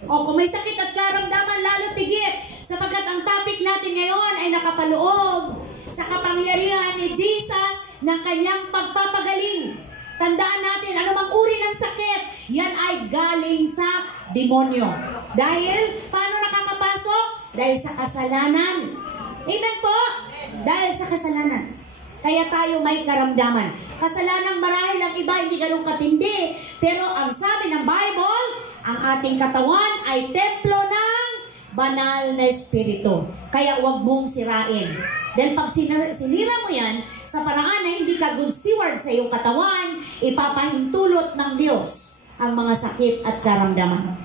O kung may sakit at karamdaman, lalo tigit. Sapagkat ang topic natin ngayon ay nakapaloob sa kapangyarihan ni Jesus ng kanyang pagpapagaling. Tandaan natin, anumang uri ng sakit, yan ay galing sa demonyo. Dahil, paano nakakapasok? Dahil sa kasalanan. Amen po? Dahil sa kasalanan. Kaya tayo may karamdaman. Kasalanan marahil ang iba hindi ganun katindi. Pero ang sabi ng Bible, ang ating katawan ay templo ng banal na espiritu. Kaya huwag mong sirain. Dahil pag sinira mo yan, sa paraan na hindi ka good steward sa iyong katawan, ipapahintulot ng Diyos ang mga sakit at karamdaman.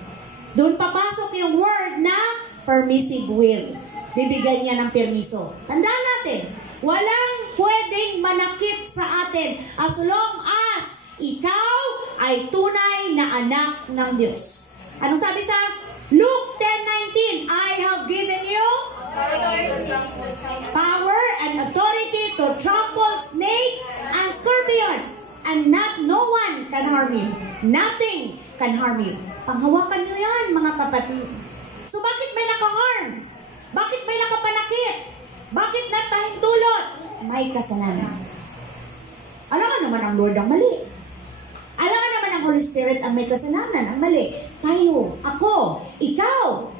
Doon papasok yung word na permissive will. Bibigyan niya ng permiso. Tandaan natin, walang pwedeng manakit sa atin as long as ikaw ay tunay na anak ng Diyos. Anong sabi sa Luke 10:19? I have given you power and authority to trample snakes and scorpions, and no one can harm you. Nothing can harm you. Panghawakan nyo yan, mga kapatid. So bakit may nakaharm? Bakit may nakapanakit? Bakit napahintulot? May kasalanan. Alam naman ang Lord ang mali. Alam naman ang Holy Spirit ang may kasalanan, ang mali. Tayo, ako, ikaw.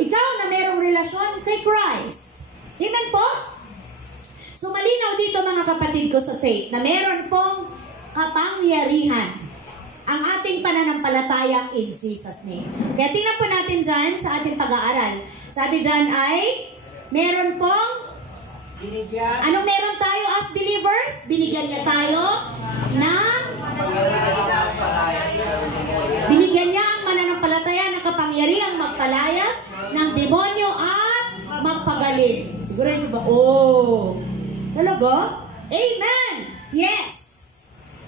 Ikaw na mayroong relasyon kay Christ. Amen po? So malinaw dito mga kapatid ko sa faith na meron pong kapangyarihan ang ating pananampalataya in Jesus' name. Kaya tingnan po natin dyan sa ating pag-aaral. Sabi dyan ay, meron pong, anong meron tayo as believers? Binigyan niya tayo ng, binigyan niya ang mananampalataya ng kapangyarihang magpalayas ng demonyo at magpagaling. Siguro yung sabi, oh, talaga? Amen! Yes!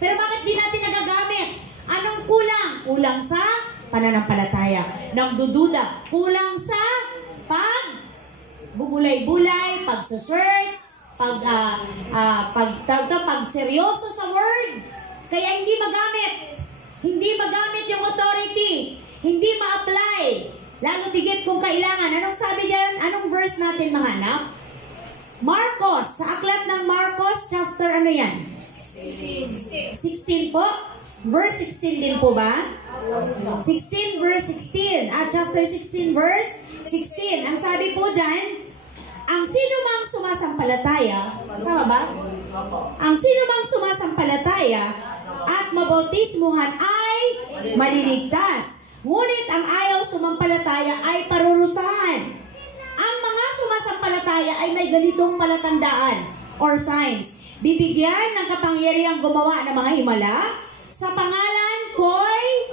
Pero bakit di natin nagagamit? Anong kulang? Kulang sa pananampalataya. Nagdududa. Kulang sa bubulay-bulay, pagsusearch, pag seryoso sa word. Kaya hindi magamit. Hindi magamit yung authority. Hindi ma-apply. Lalo tigit kung kailangan. Anong sabi diyan? Anong verse natin mga anak? Marcos. Sa aklat ng Marcos, chapter ano yan? 16 po. Verse 16 din po ba? 16 verse 16. Chapter 16 verse 16. Ang sabi po dyan, ang sino mang sumasampalataya, tama ba? Ang sino mang sumasampalataya at mabautismuhan ay maliligtas. Ngunit ang ayaw sumampalataya ay parurusahan. Ang mga sumasampalataya ay may ganitong palatandaan or signs. Bibigyan ng kapangyarihang gumawa ng mga himala. Sa pangalan ko'y,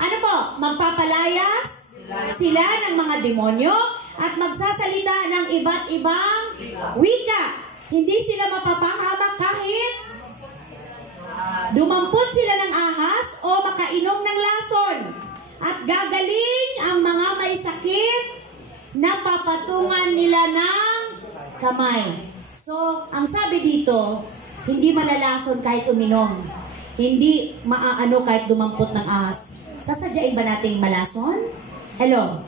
ano po, magpapalayas sila ng mga demonyo at magsasalita ng iba't ibang wika. Hindi sila mapapahamak kahit dumampot sila ng ahas o makainom ng lason. At gagaling ang mga may sakit na papatungan nila ng kamay. So, ang sabi dito, hindi malalason kahit uminom. Hindi maaano kahit dumampot ng ahas. Sasadyain ba natin malason? Hello?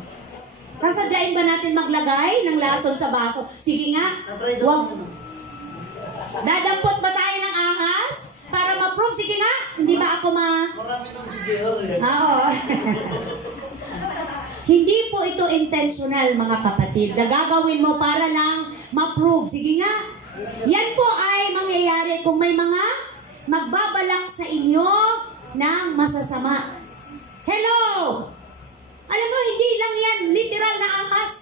Sasadyain ba natin maglagay ng lason sa baso? Sige nga, wag. Dadampot ba tayo ng ahas? Para ma-prove, sige nga, hindi ba ako Marami nang sigihor eh. Oo. Hindi po ito intentional mga kapatid. Gagawin mo para lang ma-prove. Sige nga. Yan po ay mangyayari kung may mga magbabalak sa inyo ng masasama. Hello! Alam mo, hindi lang yan literal na ahas.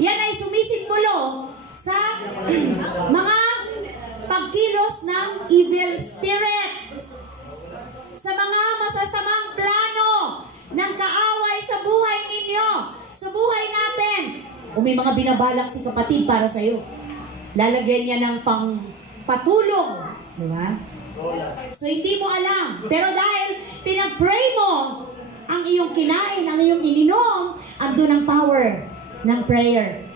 Yan ay sumisimbolo sa mga pagkilos ng evil spirit. Sa mga masasamang plano ng kaaway sa buhay ninyo, sa buhay natin. O may mga binabalak si kapatid para sa'yo. Lalagyan niya ng patulong. Diba? So hindi mo alam. Pero dahil pinag-pray mo ang iyong kinain, ang iyong ininom, andun ang power ng prayer.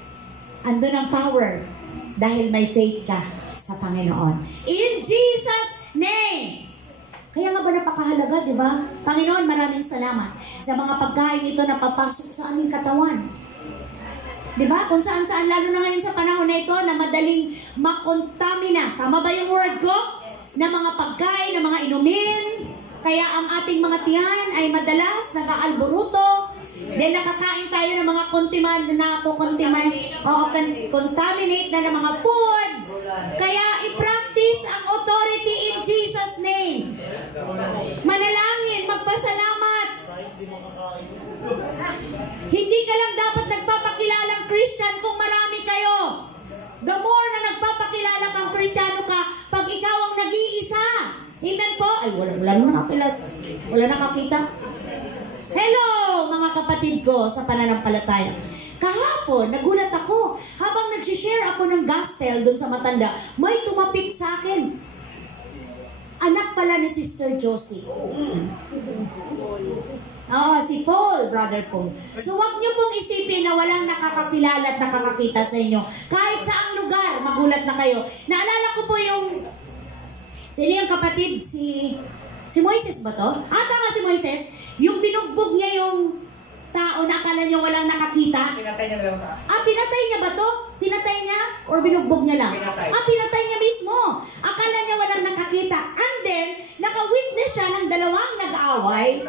Andun ang power dahil may faith ka sa Panginoon. In Jesus' name! Kaya nga ba napakahalaga, di ba? Panginoon, maraming salamat sa mga pagkain ito na papasok sa aming katawan. Di ba? Kung saan-saan, lalo na ngayon sa panahon na ito na madaling makontamina. Tama ba yung word ko? Na mga pagkain, na mga inumin. Kaya ang ating mga tiyan ay madalas nag-aalburuto. Then nakakain tayo ng mga contaminate na ng mga food. Kaya i-practice ang authority in Jesus' name. Manalangin, magpasalamat. Hindi ka lang dapat nagpapakilalang Christian kung marami kayo. The more na nagpapakilala kang Kristiyano ka, pag ikaw ang nag-iisa. Amen po? Ay, wala nakakita. Hello, mga kapatid ko sa pananampalataya. Kahapon, nagulat ako. Habang nag-share ako ng gospel doon sa matanda, may tumapik sa akin. Anak pala ni Sister Josie. Oo, si Paul, Brother Paul. So, wag niyo pong isipin na walang nakakakilala at nakakakita sa inyo. Kahit saang lugar, magulat na kayo. Naalala ko po yung... Sino yung kapatid? Si Moises ba to? Tama si Moises. Yung binugbog niya yung tao na akala niya walang nakakita. Pinatay niya lang ba? Pinatay niya ba to? Pinatay niya? Or binugbog niya lang? Pinatay. Pinatay niya mismo. Akala niya walang nakakita. And then, naka-witness siya ng dalawang nag-aaway.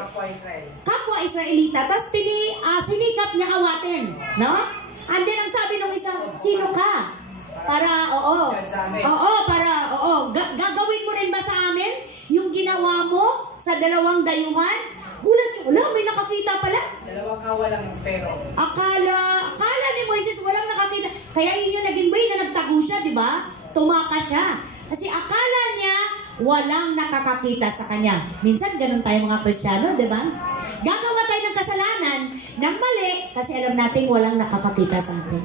Kapwa Israelita. Tapos sinikap niya awatin. No? And then, ang sabi nung isa, sino ka? Gagawin mo rin ba sa amin yung ginawa mo sa dalawang dayuhan? Gulat siya, wala, may nakakita pala. Dalawang kawalang pero. Akala ni Moises walang nakakita. Kaya yun yung naging way na nagtago siya, di ba? Tumaka siya. Kasi akala niya walang nakakakita sa kanya. Minsan ganun tayo mga Kristiyano, di ba? Gagawa tayo ng kasalanan ng mali kasi alam natin walang nakakakita sa atin.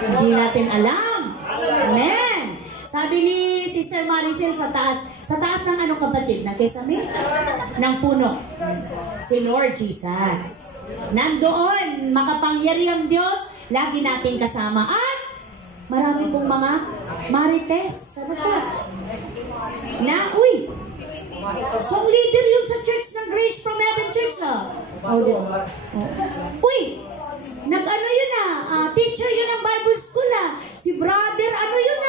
Hindi natin alam. Amen. Sabi ni Sister Maricel sa taas ng ano kapatid, na kesame? Ng puno. Si Lord Jesus. Nandoon, makapangyarihang Diyos, lagi natin kasama. At marami pong mga marites. Ano po? Song leader yun sa church ng Grace from Heaven Church. Nag-ano yun teacher yun ng Bible School Si brother, ano yun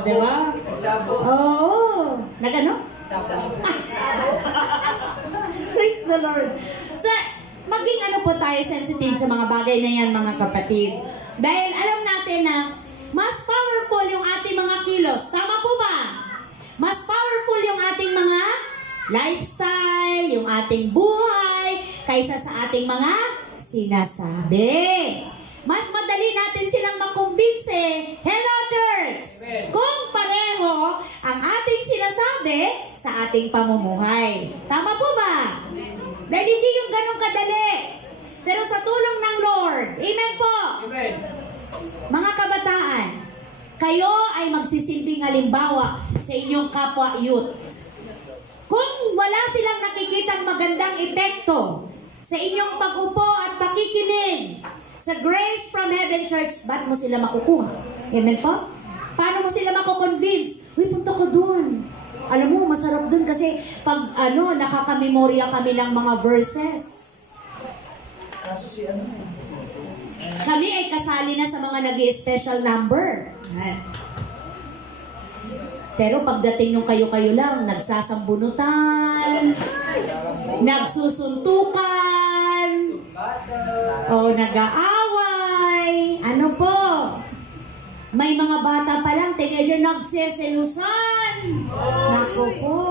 diba? Nag-ano? Praise the Lord. So, maging ano po tayo sensitive sa mga bagay na yan, mga kapatid. Dahil alam natin na mas powerful yung ating mga kilos. Tama po ba? Mas powerful yung ating mga lifestyle, yung ating buhay, kaysa sa ating mga sinasabi. Mas madali natin silang makumbinse. Hello, church! Kung pareho ang ating sinasabi sa ating pamumuhay. Tama po ba? Dahil hindi yung ganong kadali. Pero sa tulong ng Lord. Amen po! Amen. Mga kabataan, kayo ay magsisilbing halimbawa sa inyong kapwa youth. Kung wala silang nakikitang magandang epekto sa inyong pag-upo at pakikinig sa Grace from Heaven Church, ba't mo sila makukuha? Amen po? Paano mo sila makukonvince? Uy, punta ka dun. Alam mo, masarap dun kasi pag nakakamemorya kami ng mga verses. Kami ay kasali na sa mga nag-i-special number. Pero pagdating nung kayo-kayo lang, nagsasambunutan, nagsusuntukan, o nag-aaway, ano po? May mga bata pa lang, teenager, nagseselusan. Naku po.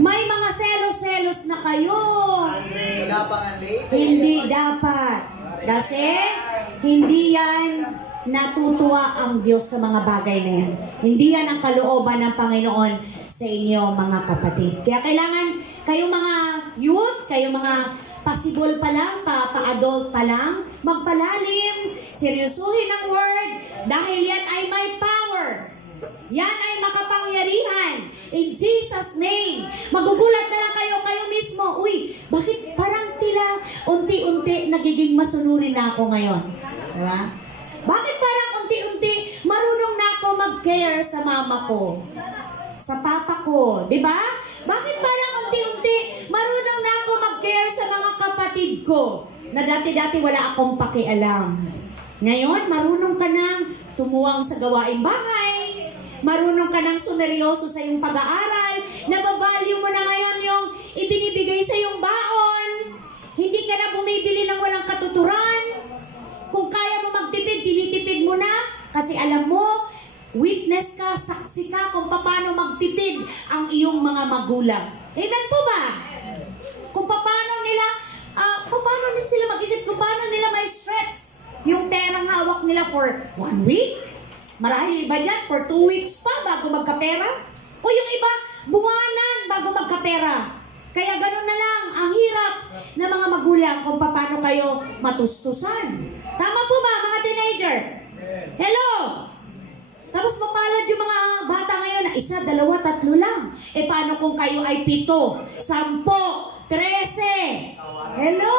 May mga selos-selos na kayo. Hindi dapat. Kasi hindi yan natutuwa ang Diyos sa mga bagay na yan. Hindi yan ang kalooban ng Panginoon sa inyo, mga kapatid. Kaya kailangan kayong mga youth, kayong mga possible pa lang, pa-adult pa lang, magpalalim, seryosuhin ang word, dahil yan ay may power. Yan ay makapangyarihan. In Jesus' name. Magugulat na lang kayo mismo. Uy, bakit parang tila unti-unti nagiging masunurin na ako ngayon? Diba? Bakit parang unti-unti marunong na ako mag-care sa mama ko? Sa papa ko? Diba? Bakit parang unti-unti marunong na ako mag-care sa mga kapatid ko? Na dati-dati wala akong pakialam. Ngayon, marunong ka nang tumuwang sa gawaing bahay. Marunong ka nang sumeryoso sa iyong pag-aaral. Nabavalue mo na ngayon yung ibinibigay sa iyong baon. Hindi ka ka na bumibili ng walang katuturan. Kung kaya mo magtipid, tinitipid mo na. Kasi alam mo, witness ka, saksi ka kung paano magtipid ang iyong mga magulang. Amen po ba? Kung paano sila mag-isip, kung paano nila may stretch yung perang hawak nila for 1 week. Marahil iba dyan, for 2 weeks pa bago magkapera. O yung iba, buwanan bago magkapera. Kaya ganun na lang, ang hirap ng mga magulang kung paano kayo matustusan. Tama po ba, mga teenager? Hello? Tapos mapalad yung mga bata ngayon na 1, 2, 3 lang. E paano kung kayo ay 7, 10, 13? Hello?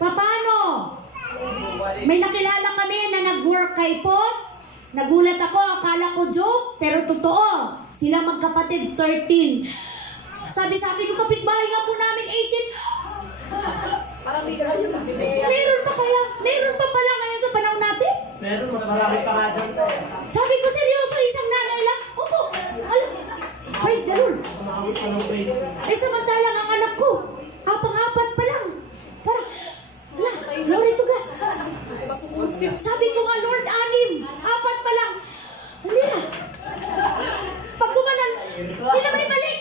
Paano? May nakilala kami na nag-work kay Pot. Nagulat ako, akala ko joke, pero totoo. Sila magkapatid, 13. Sabi sa akin, yung kapitbahay nga po namin, 18. Meron pa kaya? Meron pa pala ngayon sa panahon natin? Meron, mas marami pa nga dyan. Sabi ko, seryoso, isang nanay lang? Opo. Alam, praise the Lord. Samantalang ang anak ko, apang-apat pa lang. Parang, glory to God. Sabi ko nga, Lord, 6, 4 pa lang. Hindi na. Pag kumanan, hindi na may balik.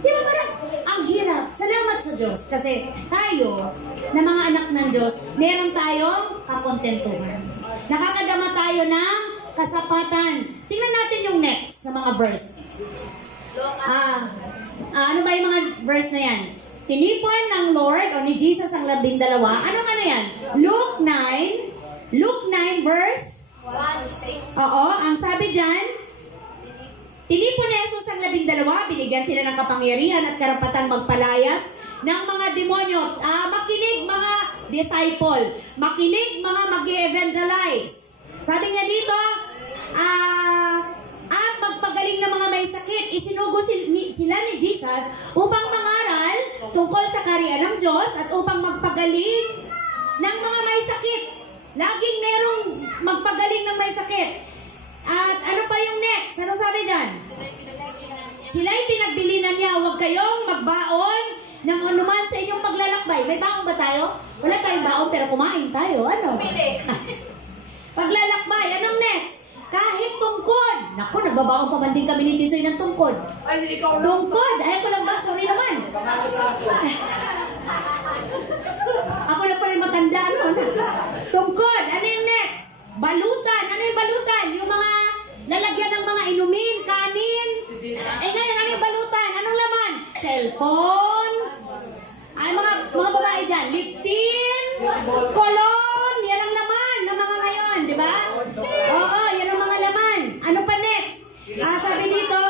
Di ba parang, ang hirap. Salamat sa Diyos. Kasi tayo, na mga anak ng Diyos, meron tayong kakontentuhan. Nakakadama tayo ng kasapatan. Tingnan natin yung next na mga verse. Ano ba yung mga verse na yan? Tinipon ng Lord o ni Jesus ang 12. Ano yan? Luke 9 verse 1-6. Oo, ang sabi dyan, tinipon ni Jesus ang 12, binigyan sila ng kapangyarihan at karapatang magpalayas ng mga demonyo. Makinig mga disciple, makinig mga mag-evangelize. Sabi nga dito, at magpagaling ng mga may sakit. Isinugo sila ni Jesus upang mangaral tungkol sa kaharian ng Diyos at upang magpagaling ng mga may sakit. Laging merong magpagaling ng may sakit. At ano pa yung next? Ano sabi dyan? Sila'y pinagbilinan niya, huwag kayong magbaon ng anuman sa inyong paglalakbay. May baon ba tayo? Wala tayong baon pero kumain tayo. Ano? Paglalakbay. Anong next? Kahit tungkod. Naku, nagbabaon pa man din kami ni Tisoy ng tungkod. Tungkod. Ayaw ko lang ba? Sorry naman. Ako lang pala yung matanda. Tungkod. Ano yung next? Balutan. Ano yung balutan? Yung mga lalagyan ng mga inumin, kanin. Ngayon, ano yung balutan? Anong laman? Cellphone. Ay, mga babae dyan. Liptin. Kolon. Yan ang laman ng mga ngayon. Di ba? Oo, yan ang mga laman. Ano pa next? Sabi dito,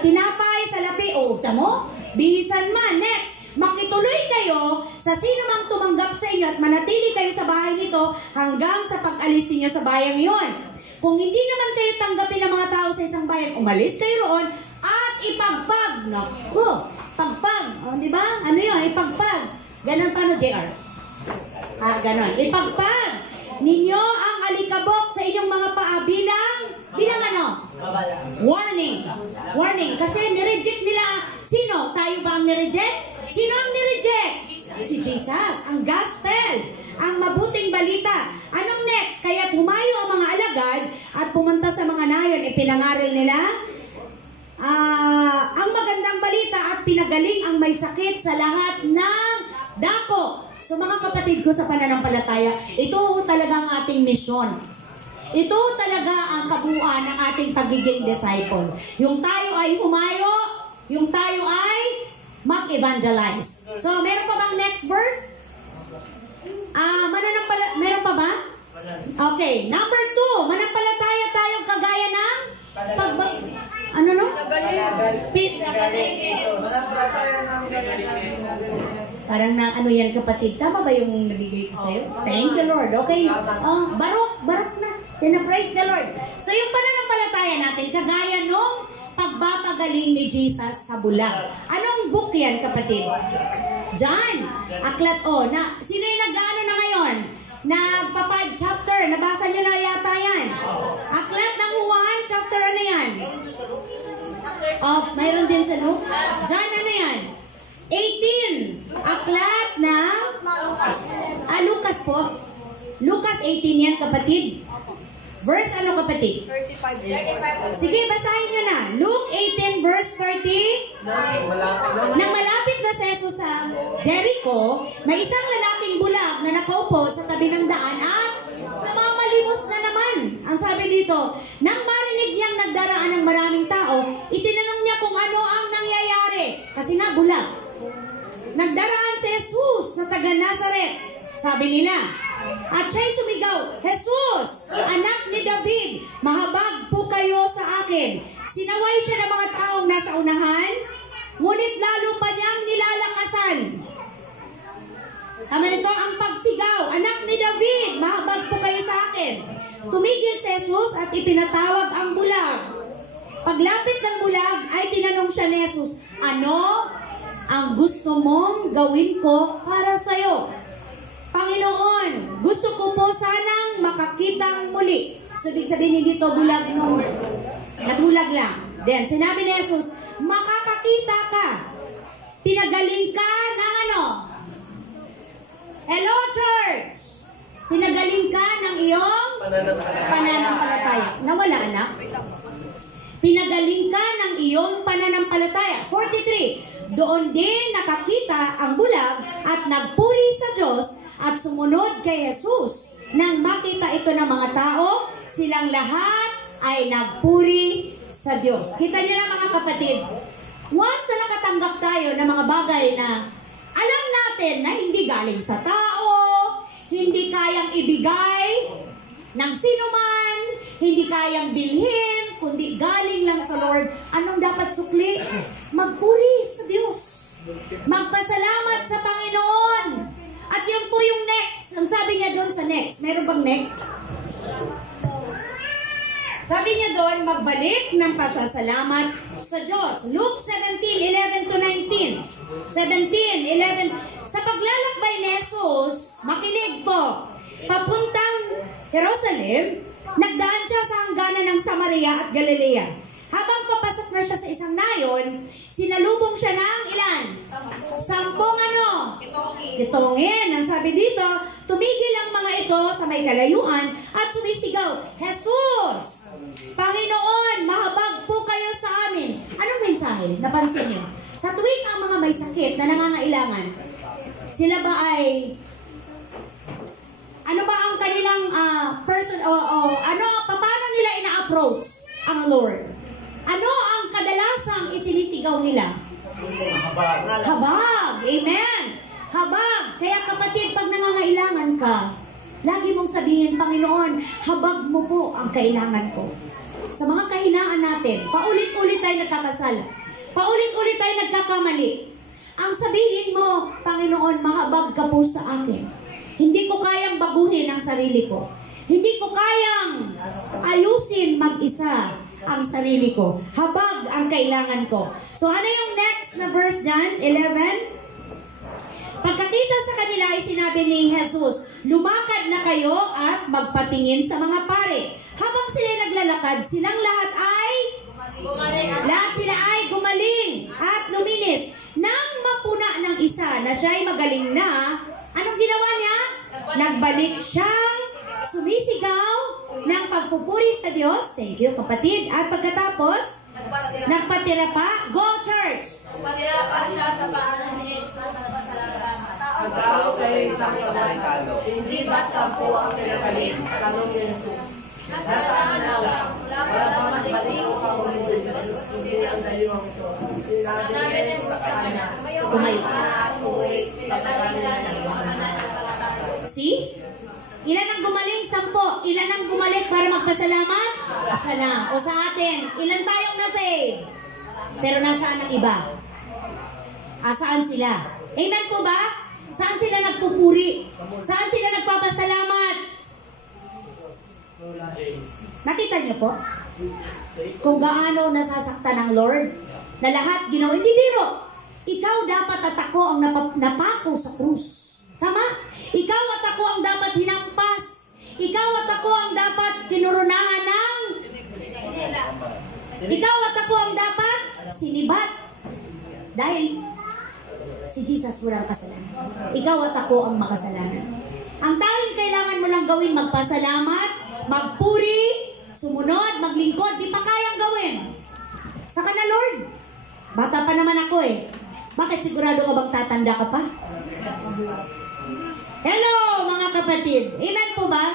tinapay sa lapi. Tamo? Bihisan man. Next. Makituloy kayo sa sino mang tumanggap sa inyo at manatili kayo sa bahay nito hanggang sa pag-alis niyo sa bayang iyon. Kung hindi naman kayo tanggapin ng mga tao sa isang bayan, umalis kayo roon at ipagpag. Naku, pagpag. Di ba? Ano yun? Ipagpag. Ganon pa JR? Ganon. Ipagpag ninyo ang alikabok sa inyong mga paa bilang ano? Warning. Warning. Kasi nireject nila. Sino? Tayo ba ang nireject? Sino ang nireject? Si Jesus. Ang gospel. Ang mabuting balita. Anong next? Kaya't humayo ang mga alagad at pumunta sa mga nayon. Ipinangaral nila ang magandang balita at pinagaling ang may sakit sa lahat ng dako. So mga kapatid ko sa pananampalataya, ito talaga ang ating misyon. Ito talaga ang kabuuan ng ating pagiging disciple. Yung tayo ay humayo, yung tayo ay mag-evangelize. So, meron pa bang next verse? Meron pa ba? Okay, number 2, manampalataya tayo kagaya ng ano no? Parang na ano yan kapatid, tama ba yung nabigay ko sa'yo? Thank you Lord. Okay, barok na. Praise the Lord. So yung pananampalataya natin, kagaya nung pagpapagaling ni Jesus sa bulag. Anong book yan kapatid? John. Aklat sino yung nag-ano na ngayon? Nagpa-5 chapter. Nabasa nyo na yata yan. Aklat ng Juan, chapter ano yan? Mayroon din sa Luke. John ano yan? 18. Aklat ng Lucas po. Lucas 18 yan, kapatid. Verse ano, kapatid? 35. Sige, basahin nyo na. Luke 18 verse 30. Nang malapit na si Jesus sa Jericho, may isang lalaking bulag na nakaupo sa tabi ng daan at namamalimos na naman. Ang sabi dito, nang marinig niyang nagdaraan ng maraming tao, itinanong niya kung ano ang nangyayari. Kasi nga bulag. Nagdaraan si Jesus na taga Nazaret. Sabi nila, at siya'y sumigaw, Jesus, anak ni David, mahabag po kayo sa akin. Sinaway siya ng mga taong nasa unahan, ngunit lalo pa niyang nilalakasan. Tama nito ang pagsigaw, anak ni David, mahabag po kayo sa akin. Tumigil si Jesus at ipinatawag ang bulag. Paglapit ng bulag ay tinanong siya ni Jesus, ano ang gusto mong gawin ko para sa'yo? Panginoon, gusto ko po sanang makakitang muli. So, ibig sabihin dito, bulag no. Nagbulag lang. Then, sinabi ni Jesus, makakakita ka. Pinagaling ka ng ano? Hello, church! Pinagaling ka ng iyong pananampalataya. Nawala, anak? Pinagaling ka ng iyong pananampalataya. 43. Doon din nakakita ang bulag at nagpuri sa Diyos at sumunod kay Jesus. Nang makita ito ng mga tao, silang lahat ay nagpuri sa Diyos. Kita niyo na mga kapatid, once na nakatanggap tayo ng mga bagay na alam natin na hindi galing sa tao, hindi kayang ibigay ng sinuman, hindi kayang bilhin, kundi galing lang sa Lord, anong dapat sukli? Magpuri sa Diyos. Magpasalamat sa Panginoon. At yan po yung next. Ang sabi niya doon sa next. Meron bang next? Sabi niya doon, magbalik ng pasasalamat sa Diyos. Luke 17:11 to 19. 17:11. Sa paglalakbay ni Jesus, makinig po, papuntang Jerusalem, nagdaan siya sa hangganan ng Samaria at Galilea. Habang papasok na siya sa isang nayon, sinalubong siya ng ilan? 10 ano? Kitongin. Ang sabi dito, tumigil ang mga ito sa may kalayuan at sumisigaw, Jesus! Panginoon, mahabag po kayo sa amin. Anong mensahe? Napansin niyo? Sa tuwing ang mga may sakit na nangangailangan, sila ba ay ano ba ang kanilang paano nila ina-approach ang Lord? Ano ang kadalasang isinisigaw nila? Habag. Amen. Habag. Kaya kapatid, pag nangangailangan ka, lagi mong sabihin, Panginoon, habag mo po ang kailangan ko. Sa mga kahinaan natin, paulit-ulit tayo nagkakasala. Paulit-ulit tayo nagkakamali. Ang sabihin mo, Panginoon, mahabag ka po sa akin. Hindi ko kayang baguhin ang sarili ko. Hindi ko kayang ayusin mag-isa ang sarili ko. Habag ang kailangan ko. So, ano yung next na verse dyan? 11. Pagkakita sa kanila ay sinabi ni Jesus, lumakad na kayo at magpatingin sa mga pare. Habang sila naglalakad, silang lahat sila ay gumaling at luminis. Nang mapuna ng isa na siya ay magaling na, anong ginawa niya? Nagbalik siyang sumisigaw ng pagpupuri sa Diyos. Thank you, kapatid. At pagkatapos, nagpatira pa. Go, church! Nagpatira pa siya sa paanan ni Jesus at pasalamat. Ang tao ay isang Samaritano. Hindi ba't 10 ang pinagaling? Tanong ni Jesus. Nasaan na siya? Wala ba magbalik o kamunin ni Jesus? Hindi ang dayuang ito. Sinabi ni Jesus sa kanya, Tumayo. See? See? Ilan ang gumaling? 10. Ilan ang bumalik para magpasalamat? Isa lang. O sa atin, ilan tayong na-save? Pero nasaan ang iba? Saan sila? Amen po ba? Saan sila nagpupuri? Saan sila nagpapasalamat? Nakita niyo po? Kung gaano nasasaktan ng Lord na lahat ginawa. Hindi biro. Ikaw dapat at ako ang napako sa krus. Tama? Ikaw at ako ang dapat hinampas. Ikaw at ako ang dapat kinurunahan ng... Ikaw at ako ang dapat sinibat. Dahil Si Jesus walang kasalanan. Ikaw at ako ang makasalanan. Ang tanging kailangan mo lang gawin, magpasalamat, magpuri, sumunod, maglingkod, di pa kayang gawin. Saka na, Lord, bata pa naman ako eh. Bakit sigurado ka bang tatanda ka pa? Hello, mga kapatid. Amen po ba?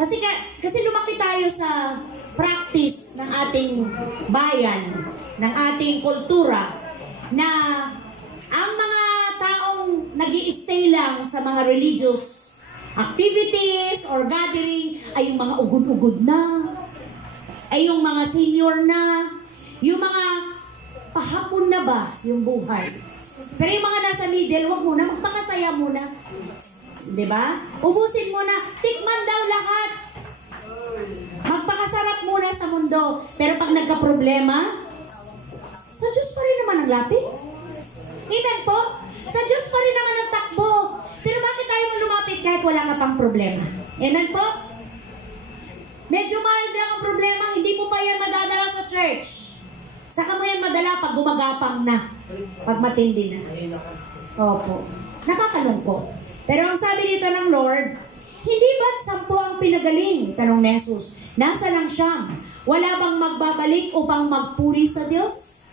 Kasi lumaki tayo sa practice ng ating bayan, ng ating kultura, na ang mga taong nag-i-stay lang sa mga religious activities or gathering ay yung mga ugod-ugod na, ay yung mga senior na, yung mga pahapon na ba yung buhay. Pero yung mga nasa middle, wag muna, magpakasaya muna. Diba? Ubusin muna, tikman daw lahat. Magpakasarap muna sa mundo. Pero pag nagka-problema, sa Diyos pa rin naman ang lapit. Amen po? Sa Diyos pa rin naman ang takbo. Pero bakit tayo mo lumapit kahit wala ka pang problema? Amen po? Medyo mild lang ang problema, hindi mo pa yan madadala sa church. Saka mo yan madala pag gumagapang na. Pag matindi na. Opo. Nakakalungkot. Pero ang sabi dito ng Lord, hindi ba't 10 ang pinagaling? Tanong ni Jesus. Nasa lang siyam? Wala bang magbabalik upang magpuri sa Diyos?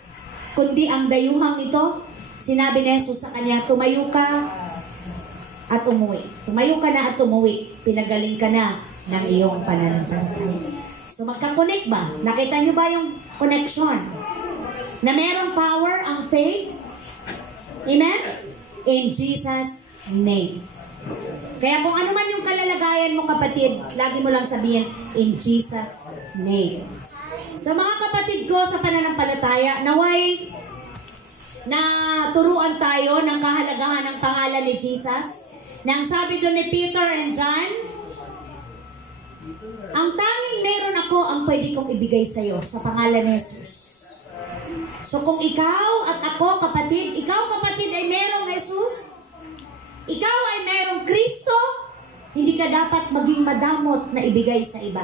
Kundi ang dayuhang ito, sinabi ni Jesus sa kanya, tumayo ka at umuwi. Tumayo ka na at umuwi. Pinagaling ka na ng iyong pananampalataya. So magka-connect ba? Nakita niyo ba yung connection? Na merong power ang faith? Amen? In Jesus' name. Kaya kung ano man yung kalalagayan mo, kapatid, lagi mo lang sabihin, in Jesus' name. So mga kapatid ko sa pananampalataya, naway na turuan tayo ng kahalagahan ng pangalan ni Jesus. Nang sabi doon ni Peter and John, ang tanging meron ako ang pwede kong ibigay sa iyo sa pangalan ni Jesus. So kung ikaw at ako, kapatid, ikaw kapatid ay merong Jesus, ikaw ay merong Kristo, hindi ka dapat maging madamot na ibigay sa iba.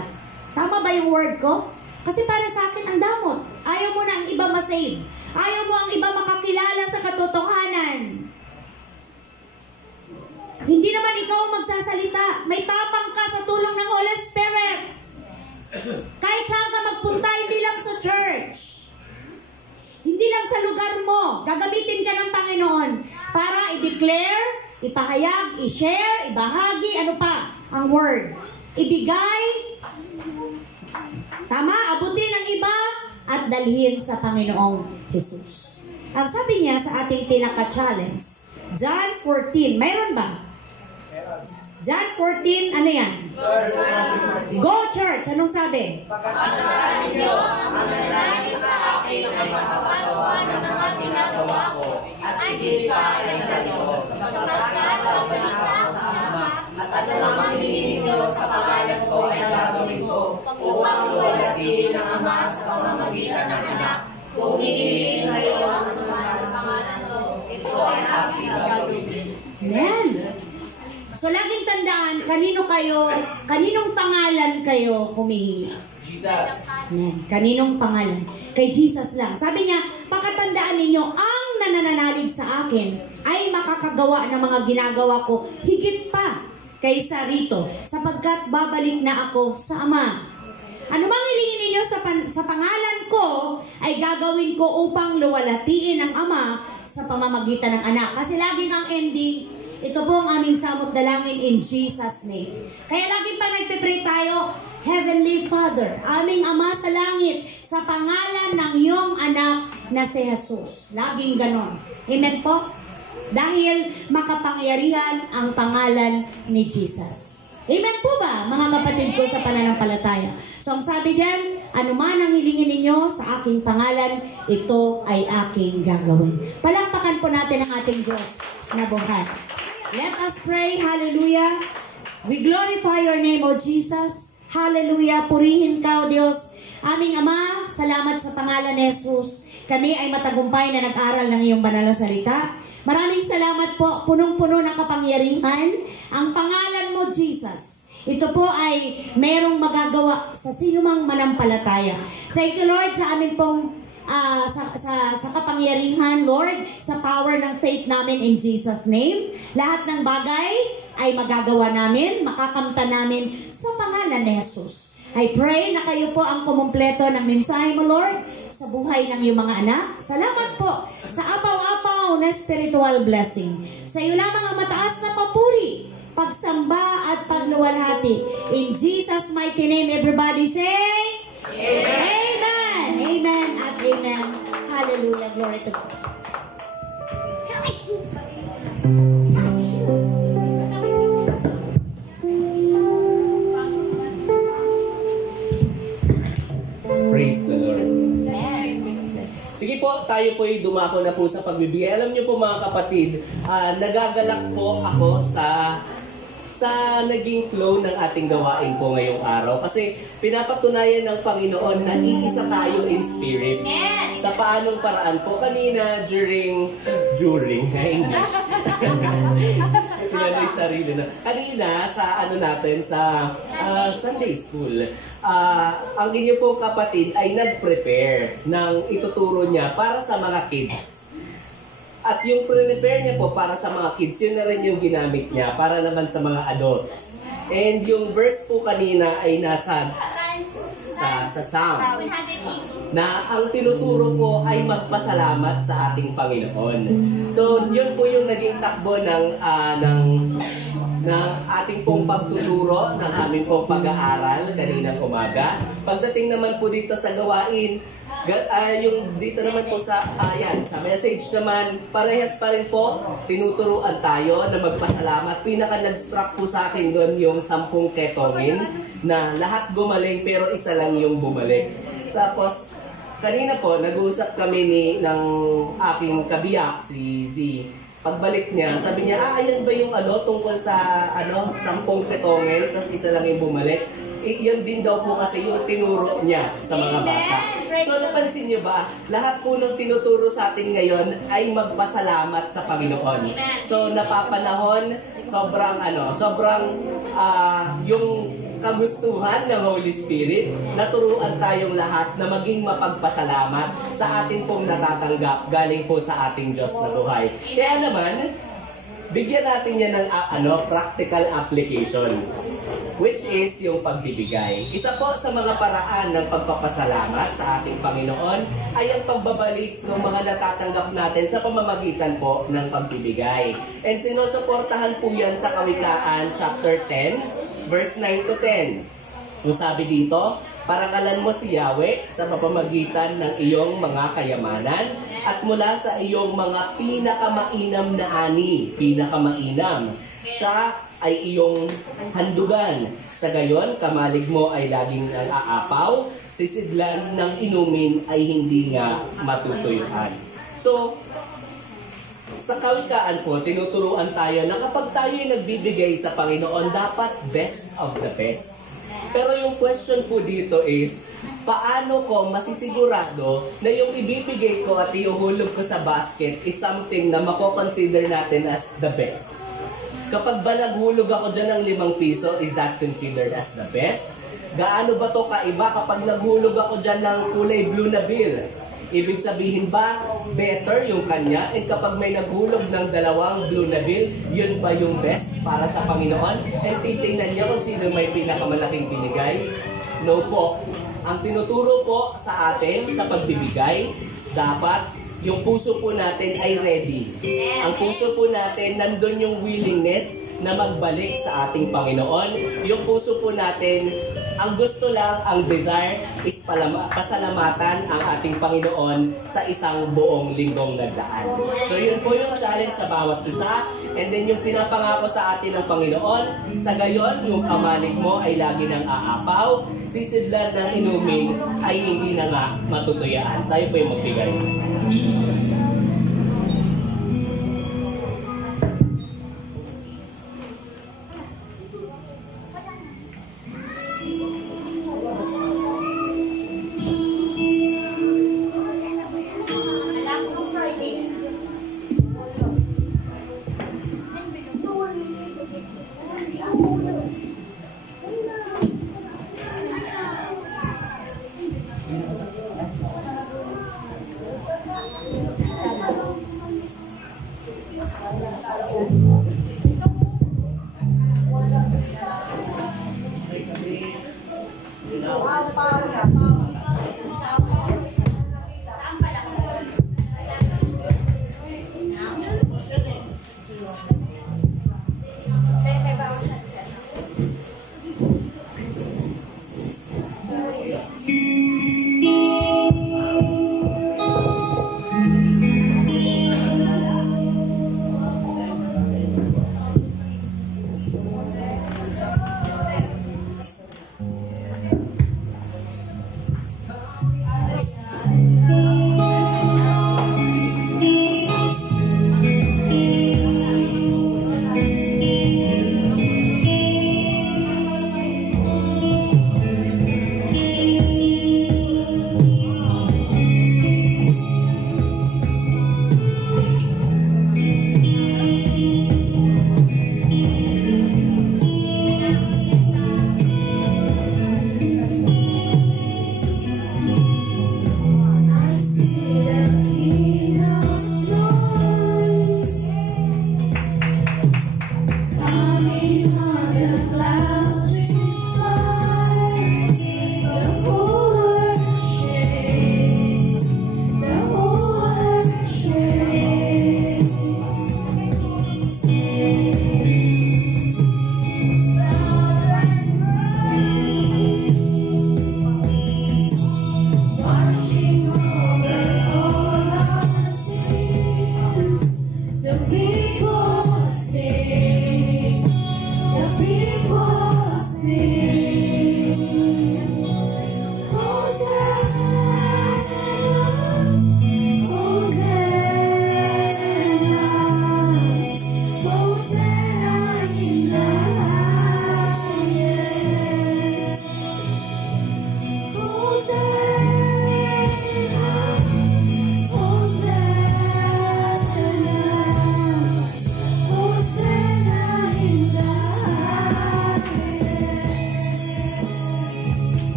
Tama ba yung word ko? Kasi para sa akin ang damot. Ayaw mo na ang iba masave. Ayaw mo ang iba makakilala sa katotohanan. Hindi naman ikaw ang magsasalita. May tapang ka sa tulong ng Holy Spirit. Kahit saan ka magpunta, hindi lang sa church. Hindi lang sa lugar mo. Gagamitin ka ng Panginoon para i-declare, ipahayag, i-share, ibahagi, ano pa? Ang word. Ibigay, tama, abutin ang iba, at dalhin sa Panginoong Jesus. Ang sabi niya sa ating pinaka-challenge, John 14, mayroon ba? John 14, ano yan? Go church, anong sabi? Pagkakataan niyo ang nangyayari sa akin ay makapagawa ng mga ginagawa ko at ibinibigay sa Diyos. Sapagkat babalik na ako sa Ama at ano namang hinihingi niyo sa pangalan ko ay gagawin ko upang luwalhatiin ang Ama sa pamamagitan ng Anak. Kung hinihingi kayo ang anuman sa pangalan ko, ito ay aking gagawin. Amen. So laging tandaan, kaninong pangalan kayo humihingi? Jesus. Amen. Kaninong pangalan? Kay Jesus lang. Sabi niya, pakatandaan ninyo, ang nananalig sa akin ay makakagawa ng mga ginagawa ko higit pa kaysa rito, sapagkat babalik na ako sa Ama. Ano mang hilingin ninyo sa pangalan ko ay gagawin ko upang luwalhatiin ang Ama sa pamamagitan ng Anak. Kasi laging ang ending, ito po ang aming samot dalangin in Jesus' name. Kaya lagi pa nagpe-pray tayo, Heavenly Father, aming Ama sa langit, sa pangalan ng iyong anak na si Jesus. Laging ganon. Amen po? Dahil makapangyarihan ang pangalan ni Jesus. Amen po ba, mga kapatid ko sa pananampalataya? So ang sabi diyan, anuman ang hilingin ninyo sa aking pangalan, ito ay aking gagawin. Palakpakan po natin ang ating Diyos na buhay. Let us pray. Hallelujah. We glorify your name, O Jesus. Hallelujah. Purihin ka, O Diyos. Aming Ama, salamat sa pangalan ni Jesus. Kami ay matagumpay na nag-aral ng iyong banal na salita. Maraming salamat po. Punong-puno ng kapangyarihan. Ang pangalan mo, Jesus. Ito po ay merong magagawa sa sinumang manampalataya. Thank you, Lord, sa amin pong sa kapangyarihan, Lord, sa power ng faith namin in Jesus' name. Lahat ng bagay ay magagawa namin, makakamta namin sa pangalan ni Jesus. I pray na kayo po ang kumumpleto ng mensahe mo, Lord, sa buhay ng iyong mga anak. Salamat po sa apaw-apaw na spiritual blessing. Sa iyo lamang ang mataas na papuri, pagsamba at pagluwalhati. In Jesus' mighty name, everybody say, Amen! Amen at amen. Hallelujah. Glory to God. Praise the Lord. Sige po, tayo po'y dumako na po sa pagbibigay. Alam niyo po mga kapatid, nagagalak po ako sa naging flow ng ating gawain po ngayong araw. Kasi pinapatunayan ng Panginoon na iisa tayo in spirit. Sa paanong paraan po. Kanina, during English. Pinanoy sarili na. Kanina, sa Sunday school, ang inyo pong kapatid ay nag-prepare ng ituturo niya para sa mga kids. At yung prepare niya po para sa mga kids, yun na rin yung ginamit niya para naman sa mga adults. And yung verse po kanina ay nasa sa Psalms na ang tinuturo po ay magpasalamat sa ating Panginoon. So, yun po yung naging takbo ng ating pong pagtuturo, ng aming pong pag-aaral kaninang umaga. Pagdating naman po dito sa gawain, yung dito naman po sa message naman, parehas pa rin po, tinuturuan tayo na magpasalamat. Pinaka nag-struck po sa akin doon yung 10 ketongin na lahat gumaling pero isa lang yung bumalik. Tapos, kanina po, nag-uusap kami ng aking kabiyak, si Z. Pagbalik niya, sabi niya, ayan ba yung tungkol sa 10 ketongin, tapos isa lang yung bumalik. Yan din daw po kasi yung tinuro niya sa mga bata. So napansin niyo ba, lahat po ng tinuturo sa atin ngayon ay magpasalamat sa Panginoon. So napapanahon, sobrang yung kagustuhan ng Holy Spirit, naturuan tayong lahat na maging mapagpasalamat sa atin pong natatanggap galing po sa ating Diyos na buhay. Kaya naman, bigyan natin yan ng practical application, which is yung pagbibigay. Isa po sa mga paraan ng pagpapasalamat sa ating Panginoon ay ang pagbabalik ng mga natatanggap natin sa pamamagitan po ng pagbibigay. And sinusuportahan po yan sa Kawikaan chapter 10, verse 9 to 10. Yung sabi dito, parangalan mo si Yahweh sa pamamagitan ng iyong mga kayamanan at mula sa iyong mga pinakamainam na ani, pinakamainam. Siya ay iyong handugan. Sa gayon, kamalig mo ay laging aapaw, sisidlan ng inumin ay hindi nga matutuyuan. So, sa Kawikaan po, tinuturuan tayo na kapag tayo ay nagbibigay sa Panginoon, dapat best of the best. Pero yung question po dito is, paano ko masisigurado na yung ibibigay ko at iuhulog ko sa basket is something na mako-consider natin as the best? Kapag ba naghulog ako dyan ng 5 piso, is that considered as the best? Gaano ba to kaiba kapag naghulog ako dyan ng kulay blue na bill? Ibig sabihin ba, better yung kanya? And kapag may naghulog ng 2 blue na bill, yun ba yung best para sa Panginoon? And titingnan niya kung sino may pinakamalaking binigay? No po. Ang tinuturo po sa atin sa pagbibigay, dapat yung puso po natin ay ready. Ang puso po natin, nandun yung willingness na magbalik sa ating Panginoon. Yung puso po natin, ang gusto lang, ang desire is pasalamatan ang ating Panginoon sa isang buong linggong nagdaan. So yun po yung challenge sa bawat isa. And then yung pinapangako sa atin ng Panginoon, sa gayon, yung kamalig mo ay lagi nang aapaw, sisidlan ng inumin ay hindi na nga matutuyaan. Tayo po yung magbigay.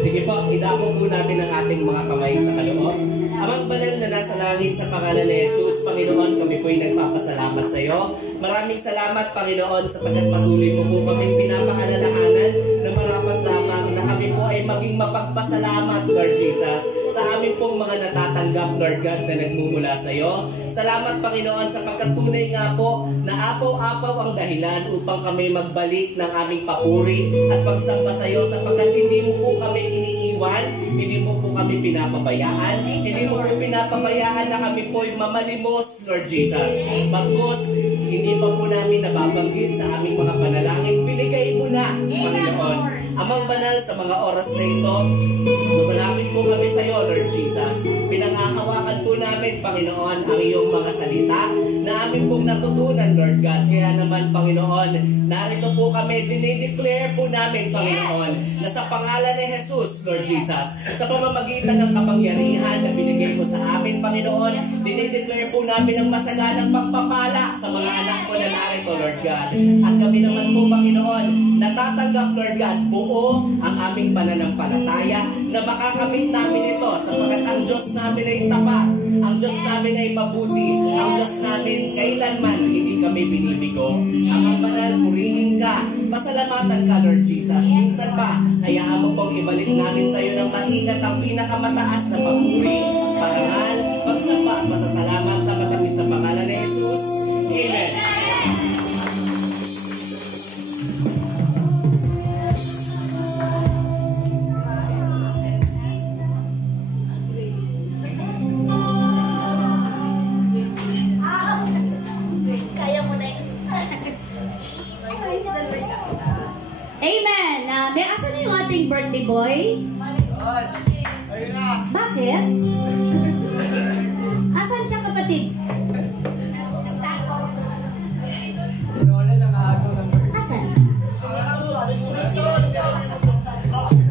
Sige po, idako po natin ang ating mga kamay sa kaloob. Amang banal na nasa langit, sa pangalan ni Jesus, Panginoon, kami po'y nagpapasalamat sa iyo. Maraming salamat, Panginoon, sapagkat patuloy mo po kami pinapaalalahanan na marapat lamang na kami po ay maging mapagpasalamat, Lord Jesus, sa amin pong mga natatanggap, Lord God, na nagmumula sa iyo. Salamat, Panginoon, sapagkat tunay nga po na apaw-apaw ang dahilan upang kami magbalik ng aming papuri at pagsamba sa iyo, sapagkat hindi mo po kami iniiwan, hindi mo po kami pinapabayaan, hindi mo po pinapabayaan na kami po'y mamalimos, Lord Jesus. Bagkus, hindi pa po namin nababanggit sa aming mga panalangin, binigay mo na, Panginoon. Amang banal, sa mga oras na ito, lumalapit po kami sa iyo, Lord Jesus. Pinangahawakan po namin, Panginoon, ang iyong mga salita na amin pong natutunan, Lord God. Kaya naman, Panginoon, narito po kami, dinideclare po namin, Panginoon, na sa pangalan ni Jesus, Lord Jesus, sa pamamagitan ng kapangyarihan na binigay mo sa amin, Panginoon, dinideclare po namin ang masaganang pagpapala sa mga anak ko na narito, Lord God. At kami naman po, Panginoon, natatanggap, Lord God, buo ang aming pananampalataya na makakamit namin ito sapagkat ang Diyos namin ay tapat, ang Diyos namin ay mabuti, ang Diyos namin kailanman hindi kami binibigo. Ang banal, purihin ka, pasalamatan ka, Lord Jesus. Minsan ba, hayaan mo pong ibalik namin sa iyo ng maingat ang pinakamataas na papuri, parangal, pagsamba at pasasalamat sa matamis na pangalan ni Jesus. Amen. Kaya mo na yun. Amen! May asan na yung ating birthday boy? Ayun na. Bakit? Asan siya, kapatid? Wala lang ako ng birthday. Asan? Roxy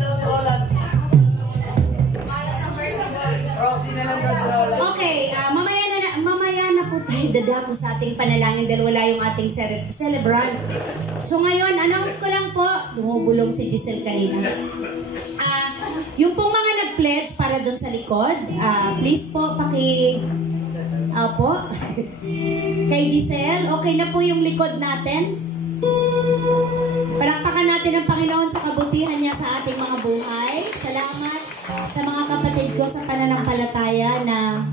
na lang kasi wala. Okay, mamaya na po tayo dadako sa ating panalangin dahil wala yung ating celebrant. So ngayon, announce ko lang po, dumubulong si Giselle kanina. Yung pong mga nag-pledge para doon sa likod, please po, po, kay Giselle, okay na po yung likod natin. Palakpakan natin ang Panginoon sa kabutihan niya sa ating mga buhay. Salamat sa mga kapatid ko sa pananampalataya na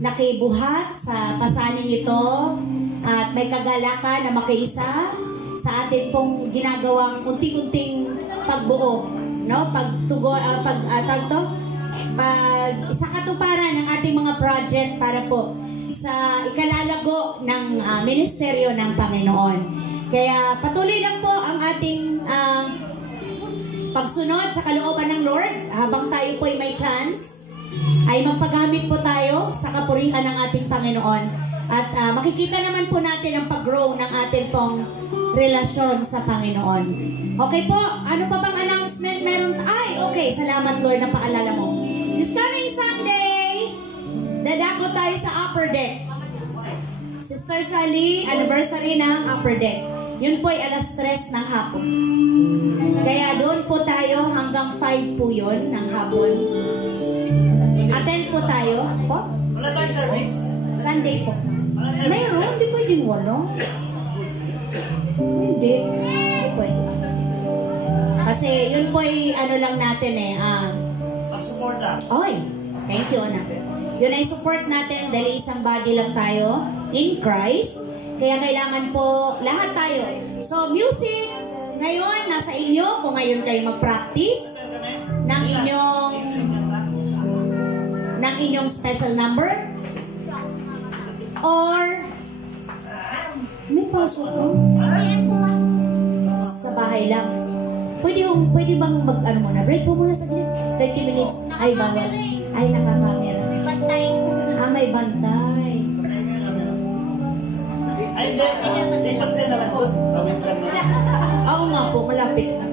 nakibuhat sa pasanin ito at may kagalakan na makiisa sa atin pong ginagawang unting-unting pagbuo, no? Sa katuparan ng ating mga project para po sa ikalalago ng ministeryo ng Panginoon. Kaya patuloy lang po ang ating pagsunod sa kalooban ng Lord habang tayo po ay may chance ay magpagamit po tayo sa kapurihan ng ating Panginoon at makikita naman po natin ang pag-grow ng ating pong relasyon sa Panginoon. Okay po, ano pa bang announcement meron? Okay, salamat Lord na paalala mo. This coming Sunday, dadako tayo sa Upper Deck. Sister Sally, anniversary ng Upper Deck. Yun po ay alas 3 ng hapon. Kaya doon po tayo hanggang 5 po yun ng hapon. Attend po tayo. Po? Wala tayong service. Sunday po. Mayroon, hindi pwedeng wala. Hindi pwede. Kasi yun po ay ano lang natin Pag-support lang. Oy, thank you na. Yun ay support natin dahil isang body lang tayo in Christ. Kaya kailangan po lahat tayo. So music ngayon nasa inyo kung ngayon kayo mag-practice ng inyong special number or may pasok ko sa bahay lang. Pwede bang muna? Break po muna saglit. 30 minutes. Ay, bawal. Ay, nakakamera. Bantay. May bantay. Ay, hindi pag nilalagos. Gawin ka na. Oo nga po, malapit na.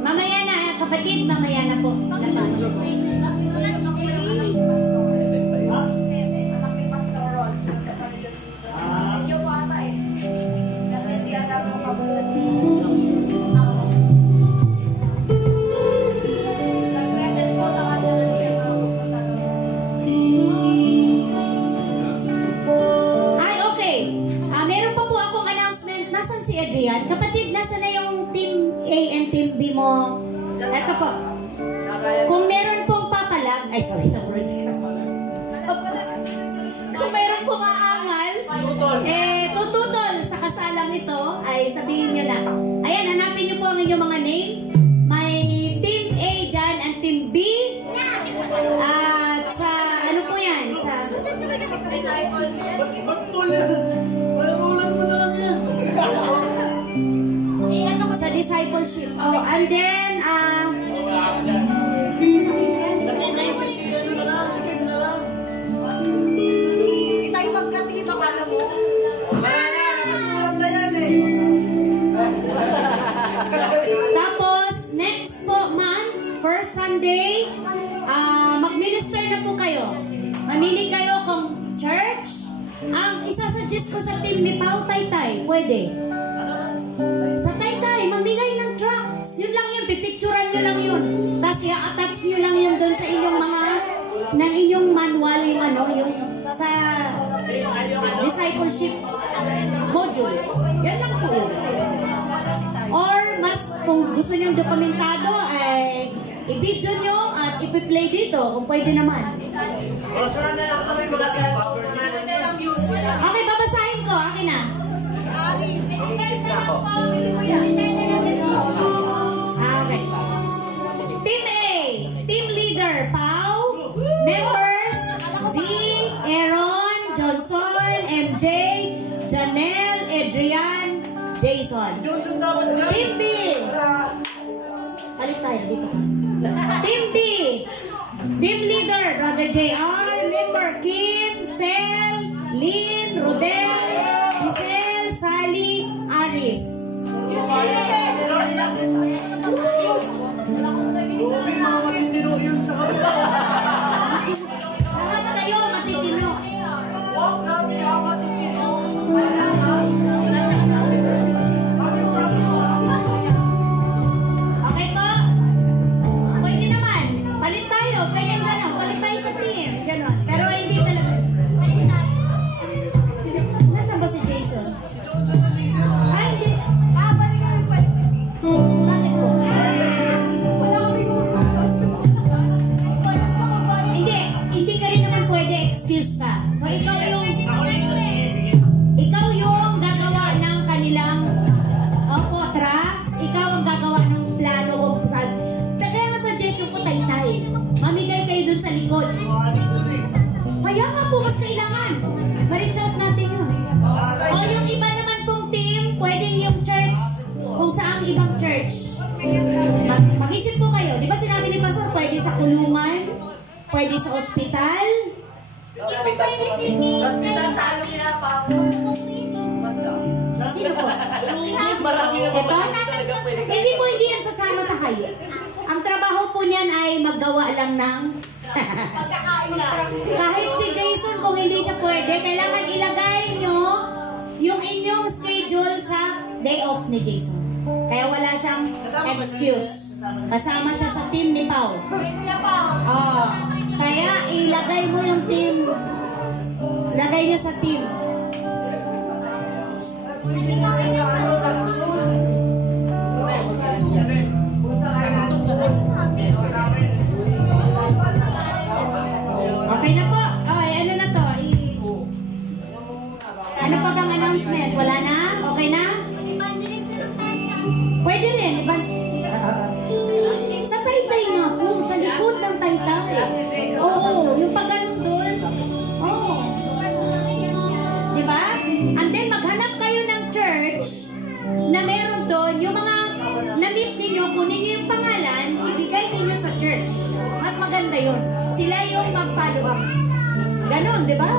Mamaya na, kapatid, mamaya na po. mo, eto po, kung meron pong papalag, ay sorry, kung meron pong aangal, tututol sa kasalang ito, ay sabihin nyo na. Ayan, hanapin nyo po ang inyong mga name. May Team A dyan, and Team B. At sa, ano po yan? Sa sa discipleship. Oh, and then, Tayo magkatibang, alam mo. tapos, next po month, first Sunday, mag-minister na po kayo. Mamili kayo kung church. Ang isasuggest ko sa team ni Pao Taytay, pwede. Sa Taytay, mamigay ng tracts. Yun lang yun, pipicturan nyo lang yun. Tapos i-attach nyo lang yun doon sa inyong mga, ng inyong manual, yung ano, yung sa discipleship module. Yan lang po yun. Or mas, kung gusto nyo dokumentado, ay i-video nyo at ipi-play dito, kung pwede naman. Okay, babasahin ko. Akin na. Okay. Team A, team leader, Pao. Members, Z, Aaron, Johnson, MJ, Janelle, Adrian, Jason. Team B. Balik tayo dito. Team B. Team leader, Brother JR, member Kim, Sel, Lynn, Rodel, Giselle, Sally, Aris. Lahat kayo matitino. Okay po? Pwede naman. Palit tayo. Pwede gano'n. Palit tayo sa team. Gano'n. Pero hindi talaga. Nasaan ba si Jason? Ay, hindi. Bakit po? Hindi ka rin naman pwede excuse ka. So, ikaw yung gagawa ng kanilang tracks. Ikaw ang gagawa ng plano kung saan. Kaya nga suggestion ko, Taytay. Mamigay kayo dun sa likod. Kaya nga po, mas kailangan. Ma-reach out natin yun. O yung iba naman pong team, pwedeng yung church, kung saang ibang church. Mag-isip po kayo. Di ba sinabi ni Pastor, pwede sa kulungan, pwede sa ospital. Sino po? Marami na Ito? Hindi po, hindi yan sasama sa kayo. Ang trabaho po niyan ay maggawa lang ng kahit si Jason, kung hindi siya pwede, kailangan ilagay nyo yung inyong schedule sa day off ni Jason. Kaya wala siyang excuse. Kasama siya sa team ni Pao. Oh, kaya ilagay mo yung team. Lagay niya sa team. Okay na po. Ay, ano na to? Ano pa bang announcement? Wala na? Okay na? Pwede rin. Sa Taytay nga po. Sa likod ng Taytay. Oo. Yung pag ganun doon. Oo. Diba? And then maghanap kayo ng church na meron doon. Yung mga na-meet ninyo, kunin nyo yung pangalan, ibigay ninyo sa church. Mas maganda yun. Sila yung mag-follow up. Ganon, di ba?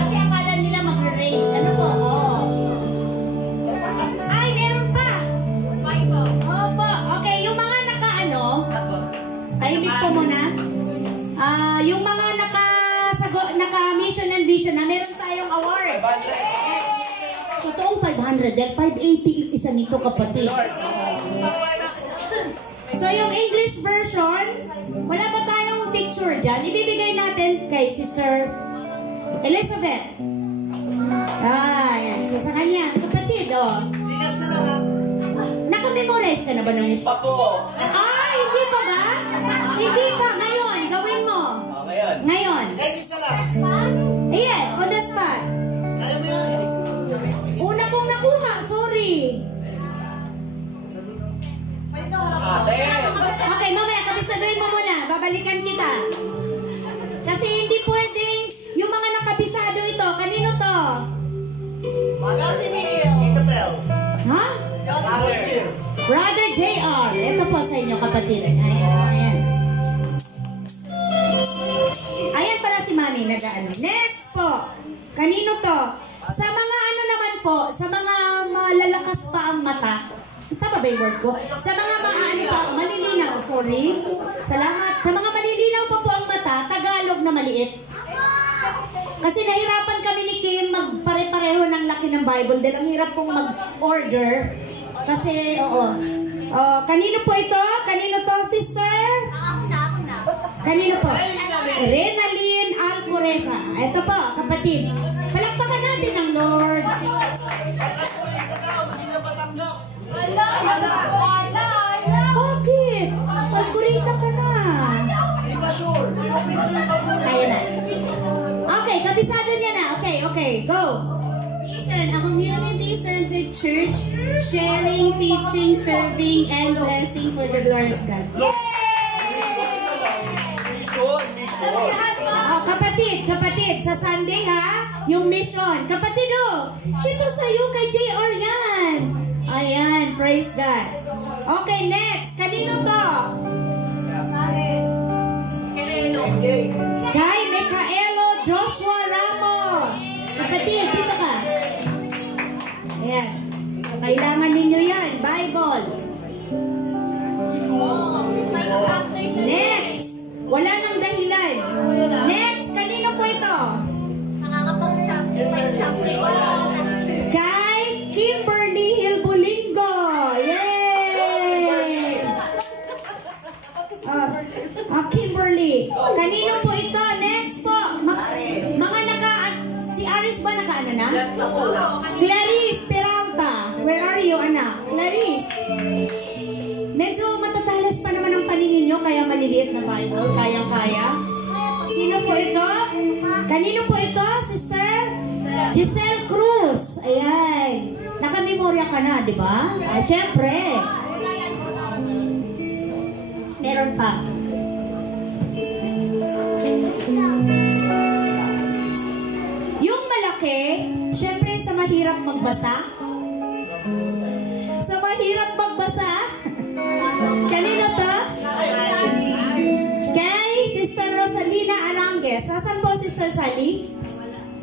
Kasi akala nila magre-rain. Ano po? Oh. Ay, meron pa. Opo. Okay, yung mga naka-ano, tahimik po muna. Yung mga naka-mission and vision na meron tayong award. Totoong 500 dahil 580 isa nito, kapatid. So yung English version, wala ba tayong picture dyan? Ibibigay natin kay Sister Elizabeth. Ayan. So, sa kanya, kapatid, oh. Sigas na lang ha. Naka-memorize ka na ba ng Papo. hindi pa ba? Hindi pa. Ngayon, gawin mo. Ngayon. Ngayon. Kahit isa lang. Yes, on the spot. Kaya mo yan. Una kong nakuha, sorry. Ate. Okay, mamaya, kabisaduhin mo muna. Babalikan kita. Kasi hindi pwedeng yung mga nakabisado ito. Kanino to? Ito pa yun. Ha? Rosemary. Brother JR. Ito po sa inyo, kapatid. Ayan. Ayan pala si Mami nag-ano. Next po. Kanino to? Sa mga ano naman po, sa mga malalakas pa ang mata. Tama ba yung word ko? Sa mga ano pa, malilinaw. Sorry. Salamat. Sa mga malilinaw pa po ang mata, Tagalog na maliit. Kasi nahirapan kami ni Kim magpare-pareho ng laki ng Bible dahil ang hirap pong mag-order. Kasi, kanino po ito? Kanino to, sister? Kanino po? Renalyn Alcoreza. Ito po, kapatid. Palakpakan natin ang Lord. Hindi na patanggap. Bakit? Alcoreza ka na. Hindi pa sure. Kaya na. Okay, kabisado niya na. Okay, go. A community-centered church, sharing, teaching, serving, and blessing for the glory of God. Oh, kapatid, sa Sunday ha, yung mission. Kapatid ito sa'yo kay JR yan. Ayan, praise God. Okay, next. Kanino to? Kay Micaelo Joshua Ramos. Kapatid, dito ka. Ayan. So, kailangan ninyo yan. Bible. Next. Wala nang dahilan. Next. Kanino po ito? Kay Kimberly Hilbulingo. Yay! Kimberly. Kanino po ito? Next po. Mga si Aris ba naka-ano na? Clarice Peralta. Where are you, anak? Clarice. Medyo matatalas pa naman ang paningin nyo, kaya maliliit na Bible. Kayang-kaya. Sino po ito? Kanino po ito, sister? Giselle Cruz. Ayan. Nakamemorya ka na, di ba? Ay, syempre. Meron pa. Yung malaki, syempre sa mahirap magbasa. Sa mahirap magbasa. Kanino to? Kay Sister Rosalina Arangues. Asan po Sister Sally?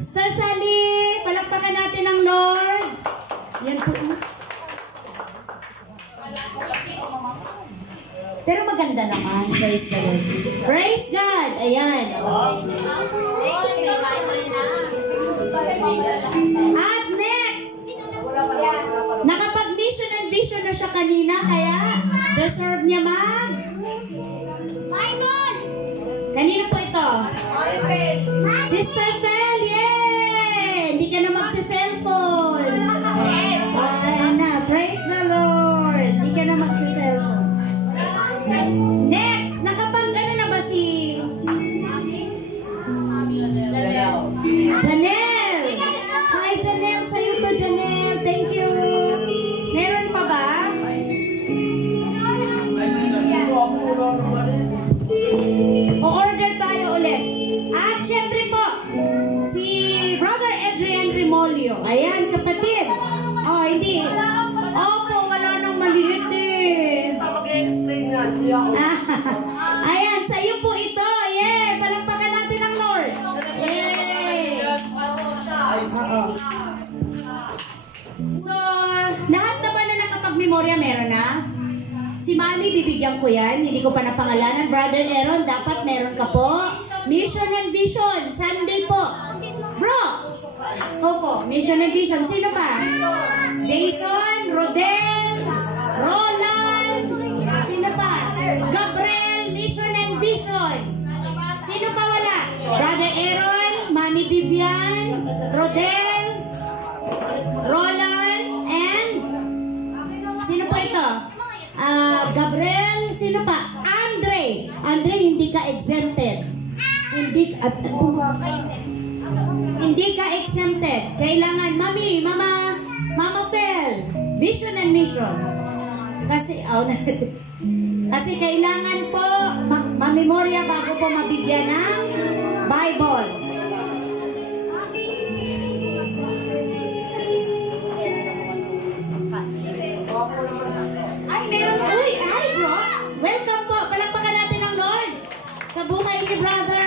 Sister Sally, palakpakan natin ang Lord. Yan po. Pero maganda naman. Praise the Lord. Praise God. Ayan. At next, nakapag-mission and vision na siya kanina, kaya deserve niya Bible! Kanino po ito? Sister Sel, yay! Hindi ka na magsi-cellphone. Ayan na, praise the Lord. Hindi ka na magsi-cellphone. Next, nakapag-ano na ba si Janelle? Hi Janelle, sa'yo to Janelle. Thank you. Meron pa ba? O-order tayo ulit. At syempre po, si Brother Adrian Remolio. Ayan, kapatid. Oh, hindi. Opo, wala nang maliit eh. Mag-explain nga. Ayan, sa iyo po ito. Yay! Palakpakan natin ang Lord. Yay! Oo. So, lahat naman na nakapag-memorya meron na? Si Mami, bibigyan ko yan. Hindi ko pa napangalanan. Brother Aaron, dapat meron ka po. Mission and Vision. Sunday po. Bro! Opo, Mission and Vision. Sino pa? Jason, Rodel, Roland. Sino pa? Gabriel, Mission and Vision. Sino pa wala? Brother Aaron, Mami Vivian, Rodel, Roland, and sino po ito? Gabriel, sino pa? Andre. Andre, hindi ka exempted. Hindi ka exempted. Kailangan, Mama Fel, vision and mission. Kasi, kasi kailangan po mamemorya bago po mabigyan ng Bible. Ay, meron. Ay, bro. Welcome po. Palakpakan natin ang Lord sa buhay ni Brother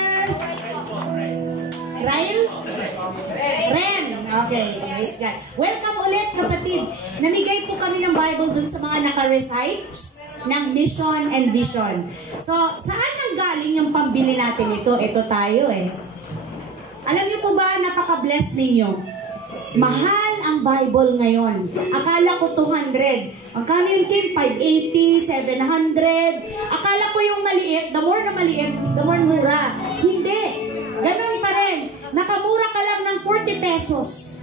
Ren. Okay, praise God. Welcome ulit, kapatid. Namigay po kami ng Bible dun sa mga naka-recite ng mission and vision. So, saan nang galing yung pambili natin ito? Ito tayo eh. Alam niyo po ba, napaka-bless ninyo. Mahal ang Bible ngayon. Akala ko 200. Ang kano yung tin? 580, 700. Akala ko yung maliit, the more na maliit, the more mura. Hindi. Ganun pa rin. Nakamura ka lang ng 40 pesos.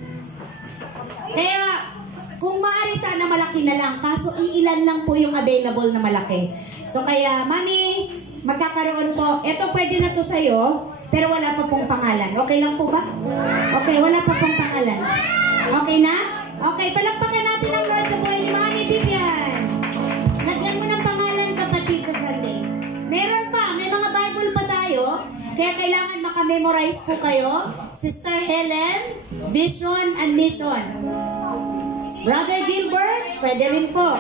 Kaya, kung maaari sana malaki na lang. Kaso iilan lang po yung available na malaki. So kaya, Mami, magkakaroon po. Ito pwede na to sa'yo. Pero wala pa pong pangalan. Okay lang po ba? Okay, wala pa pong pangalan. Okay na? Okay, palakpakan natin ang Lord sa buhay ni Mami Vivian. Lagyan mo ng pangalan, kapatid, sa Sunday. Meron pa, may mga Bible pa tayo. Kaya kailangan makamemorize po kayo. Sister Helen, Vision and Mission. Brother Gilbert, pwede rin po.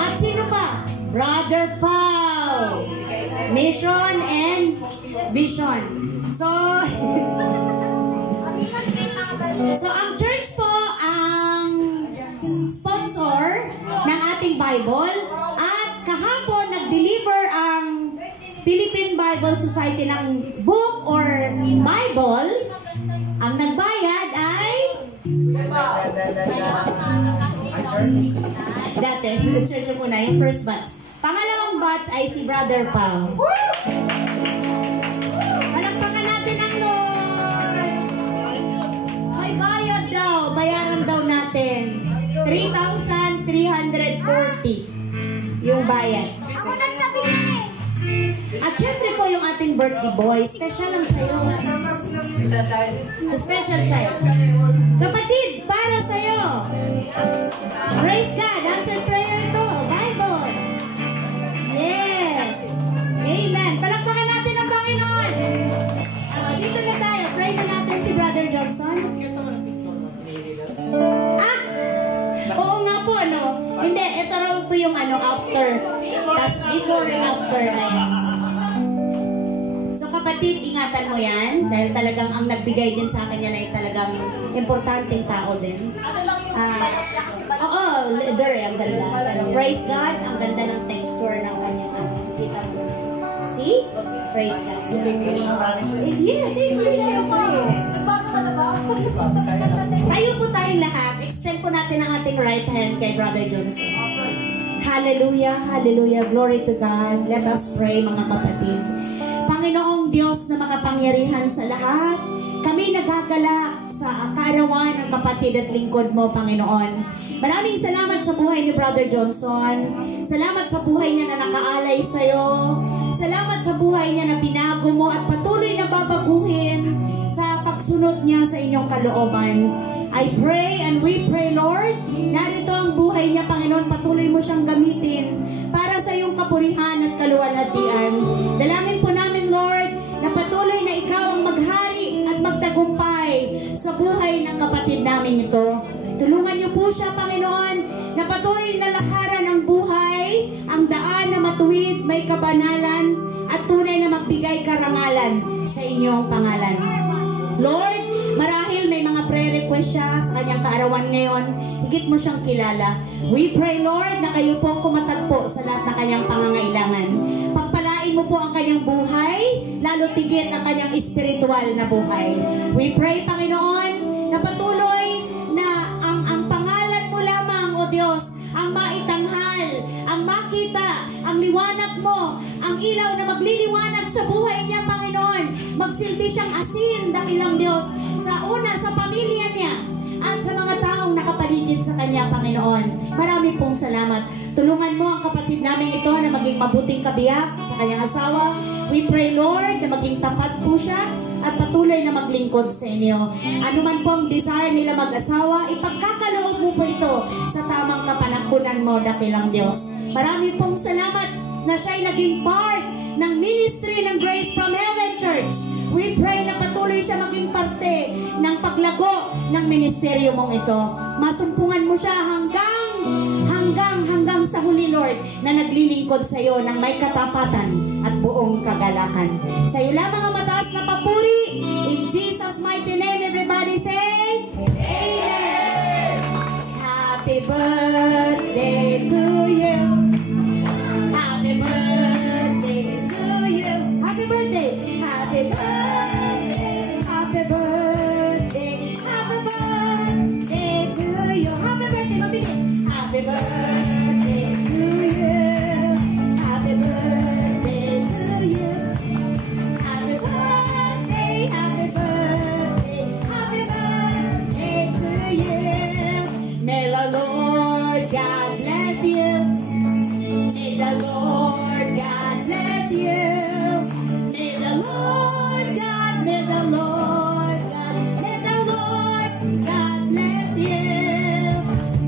At sino pa? Brother Paul. Mission and Vision. So, ang church po ang sponsor ng ating Bible at kahapon nag-deliver ang Philippine Bible Society ng book or Bible. Ang nagbayad ay dati, church po na yung first batch. Pangalawang batch ay si Brother Pao. Palakpakan natin ang Lord. May bayad daw. Bayaran daw natin. 3,340 yung bayad. Ako nagsabi At syempre po yung ating birthday boy. Special lang sa'yo. Special child. Kapatid, para sa'yo. Praise God. Answer prayer ito. Bible. Yes. Amen. Palakpakan natin ang Panginoon. Dito na tayo. Pray na natin si Brother Johnson. Oo nga po, ano. Hindi, ito raw po yung after. Tas before and after na yan. So kapatid, ingatan mo yan. Dahil talagang ang nagbigay din sa akin yan ay talagang importanteng tao din. Oo, leader, ang ganda. Praise God, ang ganda ng texture ng kanyang kita mo. See? Praise God. Yes, siya po eh. Tayo po tayong lahat. Extend po natin ang ating right hand kay Brother Johnson. Hallelujah, hallelujah. Glory to God. Let us pray, mga kapatid. Panginoong Diyos na makapangyarihan sa lahat, kami nagagalak sa kaarawan ng kapatid at lingkod mo, Panginoon. Maraming salamat sa buhay ni Brother Johnson. Salamat sa buhay niya na nakaalay sa'yo. Salamat sa buhay niya na binago mo at patuloy na babaguhin sa pagsunod niya sa inyong kalooban. I pray and we pray, Lord, narito ang buhay niya, Panginoon, patuloy mo siyang gamitin para sa iyong kapurihan at kaluwalhatian. Dalangin po namin, Lord, na patuloy na ikaw ang maghari at magtagumpay sa buhay ng kapatid namin ito. Tulungan niyo po siya, Panginoon, na patuloy na lakaran ang buhay, ang daan na matuwid, may kabanalan, at tunay na magbigay karangalan sa inyong pangalan. Lord, marahil may mga prayer request siya sa kanyang kaarawan ngayon, higit mo siyang kilala. We pray, Lord, na kayo po kumatagpo sa lahat ng kanyang pangangailangan. Pagpalain mo po ang kanyang buhay, lalo tigit ang kanyang espiritual na buhay. We pray, Panginoon, na patuloy na ang pangalan mo lamang, O Diyos, ang maitanghal, ang makita, ang liwanag mo ang ilaw na magliliwanag sa buhay niya, Panginoon. Magsilbi siyang asin, dakilang Diyos, sa pamilya niya, at sa mga taong nakapaligid sa Kanya, Panginoon. Marami pong salamat. Tulungan mo ang kapatid namin ito na maging mabuting kabiyak sa kanyang asawa. We pray, Lord, na maging tapat po siya at patuloy na maglingkod sa inyo. Ano man po ang desire nila mag-asawa, ipagkakaloob mo po ito sa tamang kapanahunan mo, dakilang Diyos. Marami pong salamat na siya'y naging part ng ministry ng Grace from Heaven Church. We pray na patuloy siya maging parte ng paglago ng ministeryo mong ito. Masumpungan mo siya hanggang sa huli, Lord, na naglilingkod sa iyo ng may katapatan at buong kagalakan. Sa iyo lamang ang mataas na papuri. In Jesus' mighty name, everybody say, Amen. Happy birthday to you. Happy birthday to you. Happy birthday. Happy birthday. Happy birthday. Happy birthday to you. Happy birthday, mabilis. Happy birthday to you. Happy birthday to you. Happy birthday. Happy birthday. Happy birthday to you. May the Lord God bless you. May the Lord God bless you. May the Lord God, may the Lord God, may the Lord God bless you.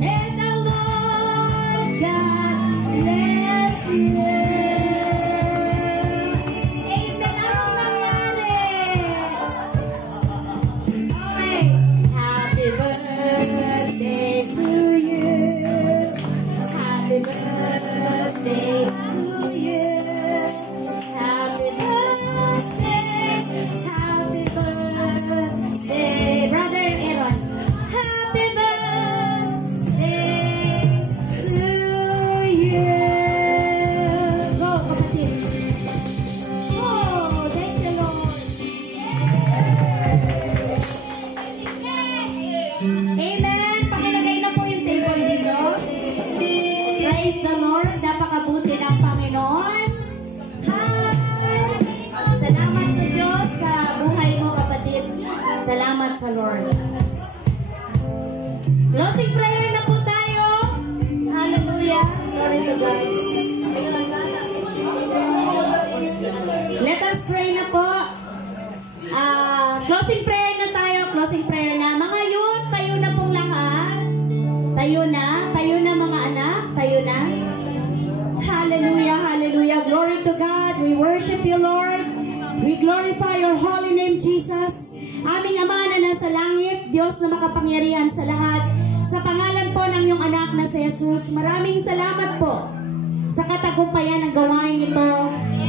May the Lord God bless you. Amen. Anong nangyari? Okay. Happy birthday to you. Happy birthday to you. Happy birthday. Happy birthday. Brother Aaron. Happy birthday to you. Go, kapatid. Oh, thank you, Lord. Amen. Pakilagay na po yung table dito. Praise the Lord. Napakabuti ng Panginoon. Hi! Salamat sa Diyos sa buhay mo, kapatid. Salamat sa Lord. Closing prayer na po tayo. Hallelujah. Glory to God. Let us pray na po. Closing prayer na tayo. Closing prayer na. Mga youth, tayo na pong lahat. Tayo na mga anak. Tayo na. Hallelujah, hallelujah. Glory to God. We worship you, Lord. We glorify your holy name, Jesus. Aming Ama na nasa langit, Diyos na makapangyarihan sa lahat. Sa pangalan po ng iyong anak na si Jesus, maraming salamat po sa katagumpayan ng gawain ito.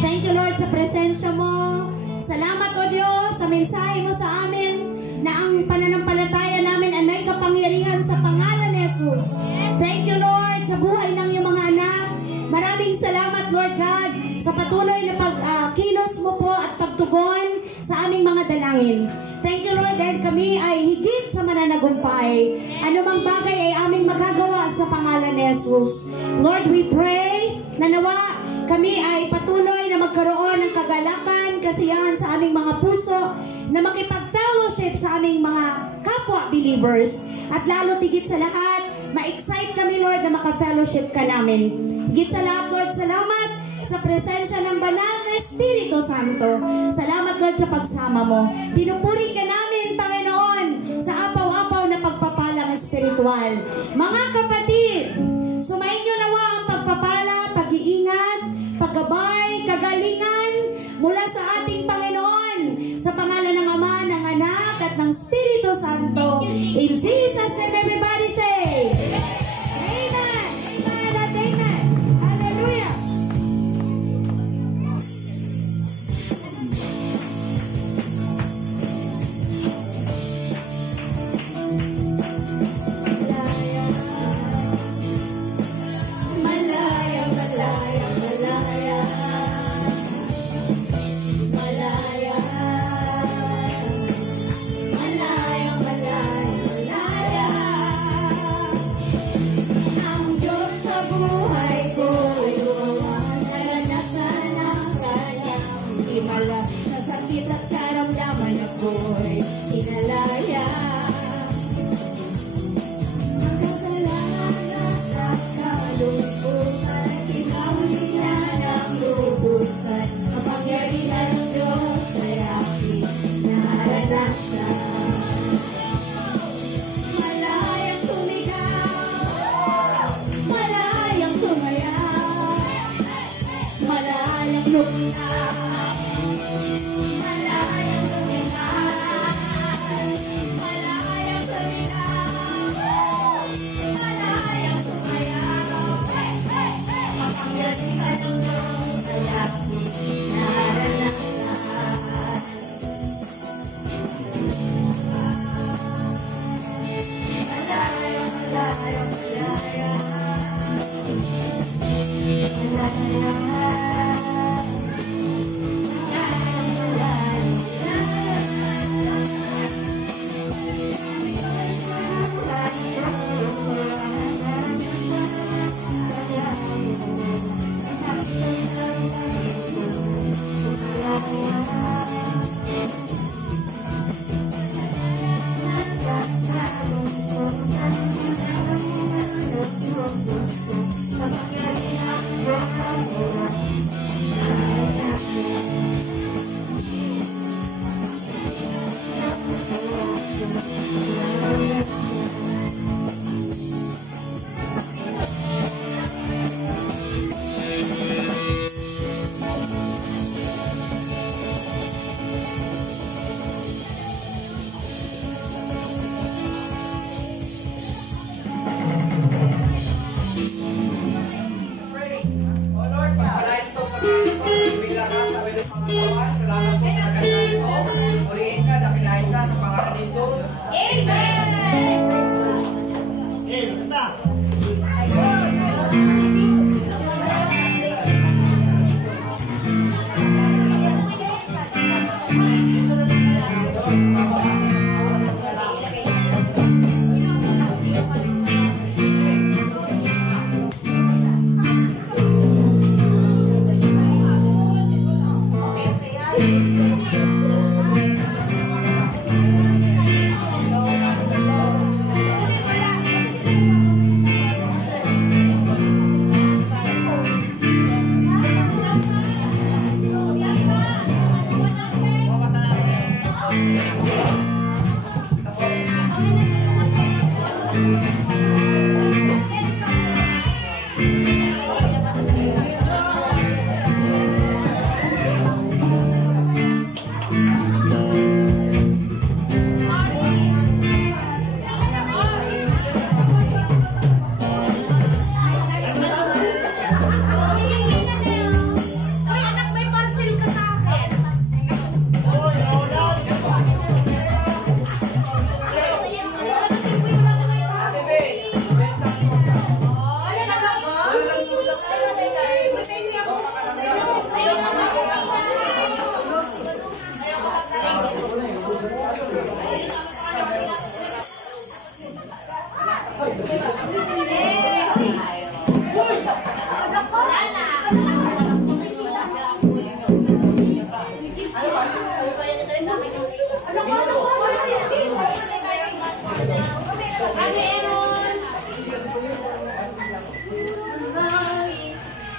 Thank you, Lord, sa presensya mo. Salamat, O Diyos, sa mensahe mo sa amin na ang pananampalataya namin ay may kapangyarihan sa pangalan ni Jesus. Thank you, Lord, sa buhay ng iyong mga anak. Maraming salamat, Lord God, sa patuloy na pagkilos mo po at pagtugon sa aming mga dalangin. Thank you, Lord, dahil kami ay higit sa mananagumpay. Anumang bagay ay aming magagawa sa pangalan ni Jesus. Lord, we pray na nawa kami ay patuloy na magkaroon ng kagalakan, kasiyahan sa aming mga puso, na makipag-fellowship sa aming mga kapwa believers. At lalo tigit sa lahat, ma-excite kami, Lord, na maka-fellowship ka namin. Higit sa lahat, Lord, salamat sa presensya ng banal na Espiritu Santo. Salamat, Lord, sa pagsama mo. Pinupuri ka namin, Panginoon, sa apaw-apaw na pagpapalang espiritual. Mga kapatid, sumayin nyo nawa ang pagpapala, pag-iingat, paggabay, kagalingan mula sa ating Panginoon, sa pangalan ng Ama, ng Anak, at ng Espiritu Santo. In Jesus' name, everybody say, Amen. Amen at Amen. Hallelujah. Malaya, malaya, malaya. Malaya. Malaya, malaya, malaya.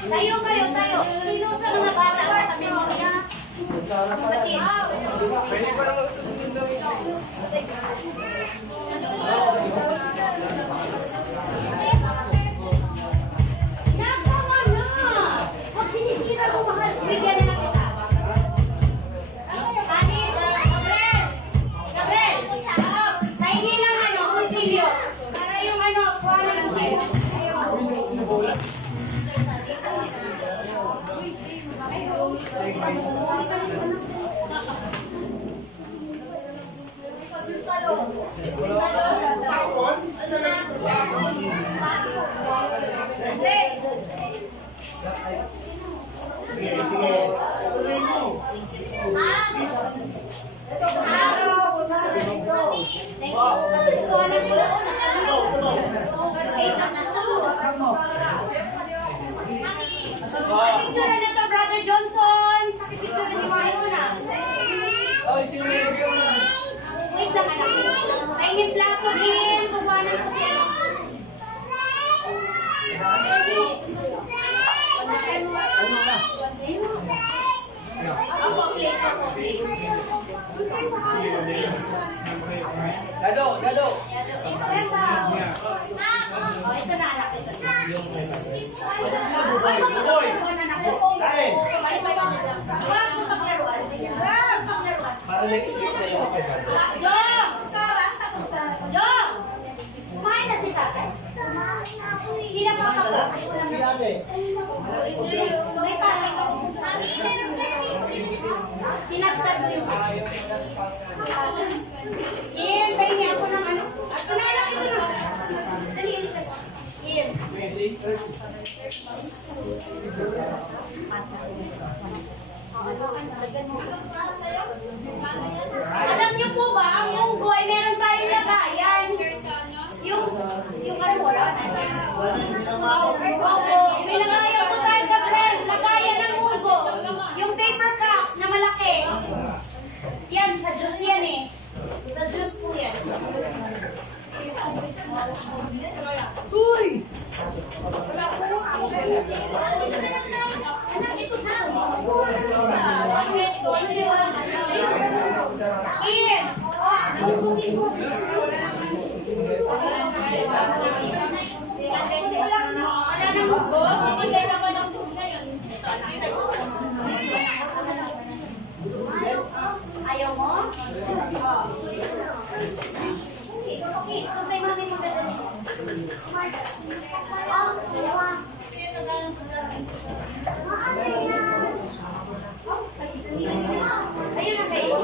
Tayo kayo, tayo. Sino sa mga bata kasi muna? Kapatid. Nakama na! Huwag sinisira mo mahal. Bigyan na lang isa. Anis, Gabriel! Gabriel! Tayo lang kutsilyo. Para yung kuha na lang sa'yo. Picture na to, Brother Johnson. Picture na ni Mayo na. Wait lang, anak. Kainin plato din. Kumanan ko siya. Dado, dado. Ito na, anak. Para next week na yung Jom! Kumain na si tatay. Sila pa ka po. May tatay ka. Tinagtag mo yung Ian, pahingi ako ng ano. At panalak ito na. Dali, Ian. Alam niyo po ba, ang munggo ay meron tayong lagayan. Yung ano wala na. Opo, may lagayan po tayo, Gabriel. Lagayan ng munggo. Yung paper cup na malaki. Yan, sa juice yan eh. Sa juice po yan. Uy! Anak, ito na. Ian! Wala na mo. Bibigay ka ba ng tubig ngayon? Ito, anak. Ayaw mo? Okay, ito tayo mami mo dadali. Ayun na kayo.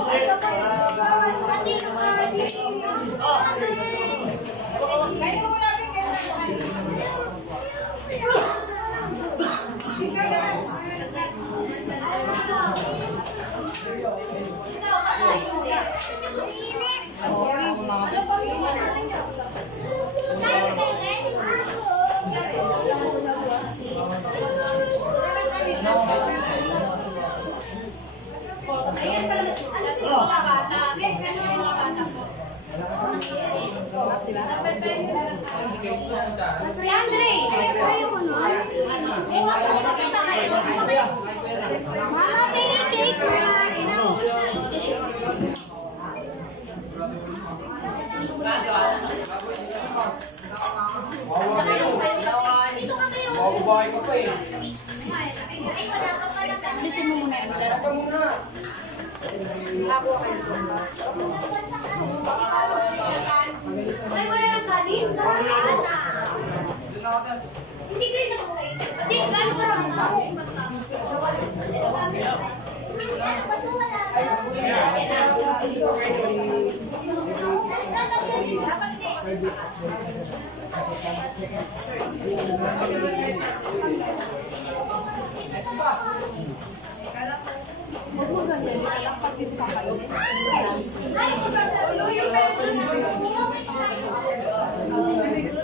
Si Andre! Mama, baby cake Dito ka kayo! Mabubuhay ka pa eh. Ay, wala ka pala. Alisin mo muna. Ka muna. Ay, wala ng kanin. Hindi kayo nakakain. Hindi, gano'n ka lang kain.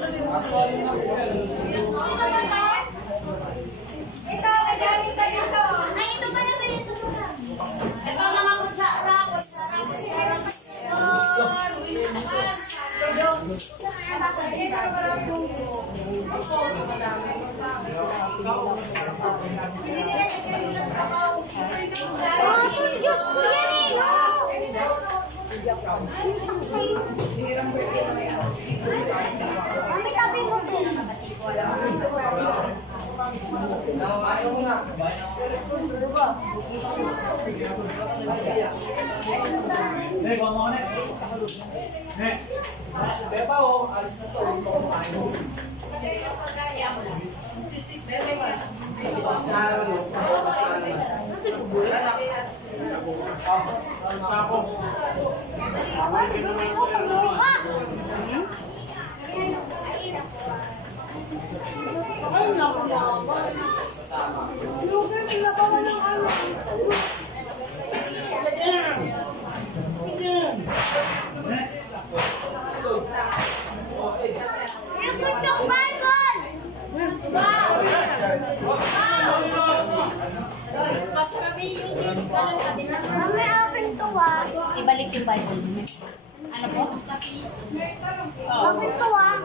Ay, Diyos ko yan eh, no? Kami kami mo po. Beba o, alis na to. Ito kumain mo. Ikot yung Bible! Mami, akin to ah. Ibalik yung Bible. Ano po? Akin to ah.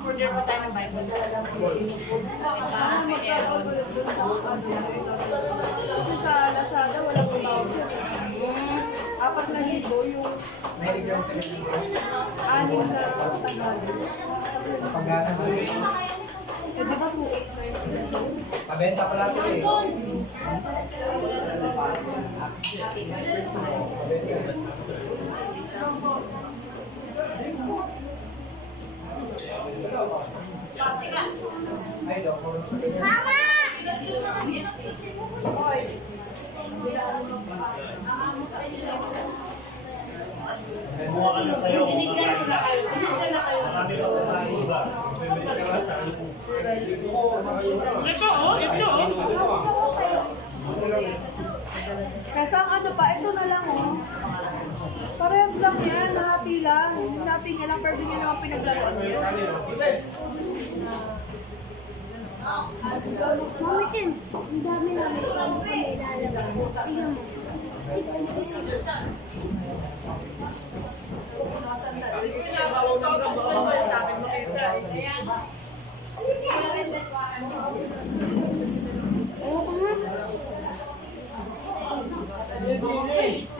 Order po tayo ng Bible. Kasi sa Lazada, walang tawag yun. 4,000 yung Mahilig lang sa ganyan. 6 na Tagalog. Pagana mo. Eh, di ba po? Pabenta pala ito eh. Ay, Mama! Kumuha ka na sa'yo. Marami ka pa iba. Kasi ang ano pa, ito na lang oh. Parehas lang yan, nahati lang. Nahati niya lang, pero di niya naman pinaglaruan yun. Mami Tim, ang dami namin kami ilalabas. Tingnan mo.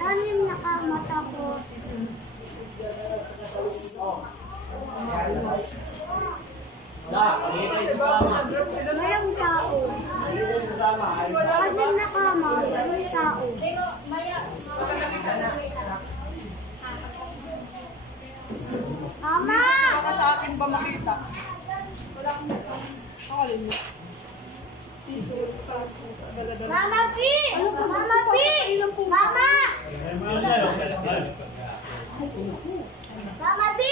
Anim na kama tapos mayroong tao. Anim na kama, mayroong tao. Mama! Baka sa akin ba makita? Akalin mo. Mama P! Mama P! Mama! Mama P!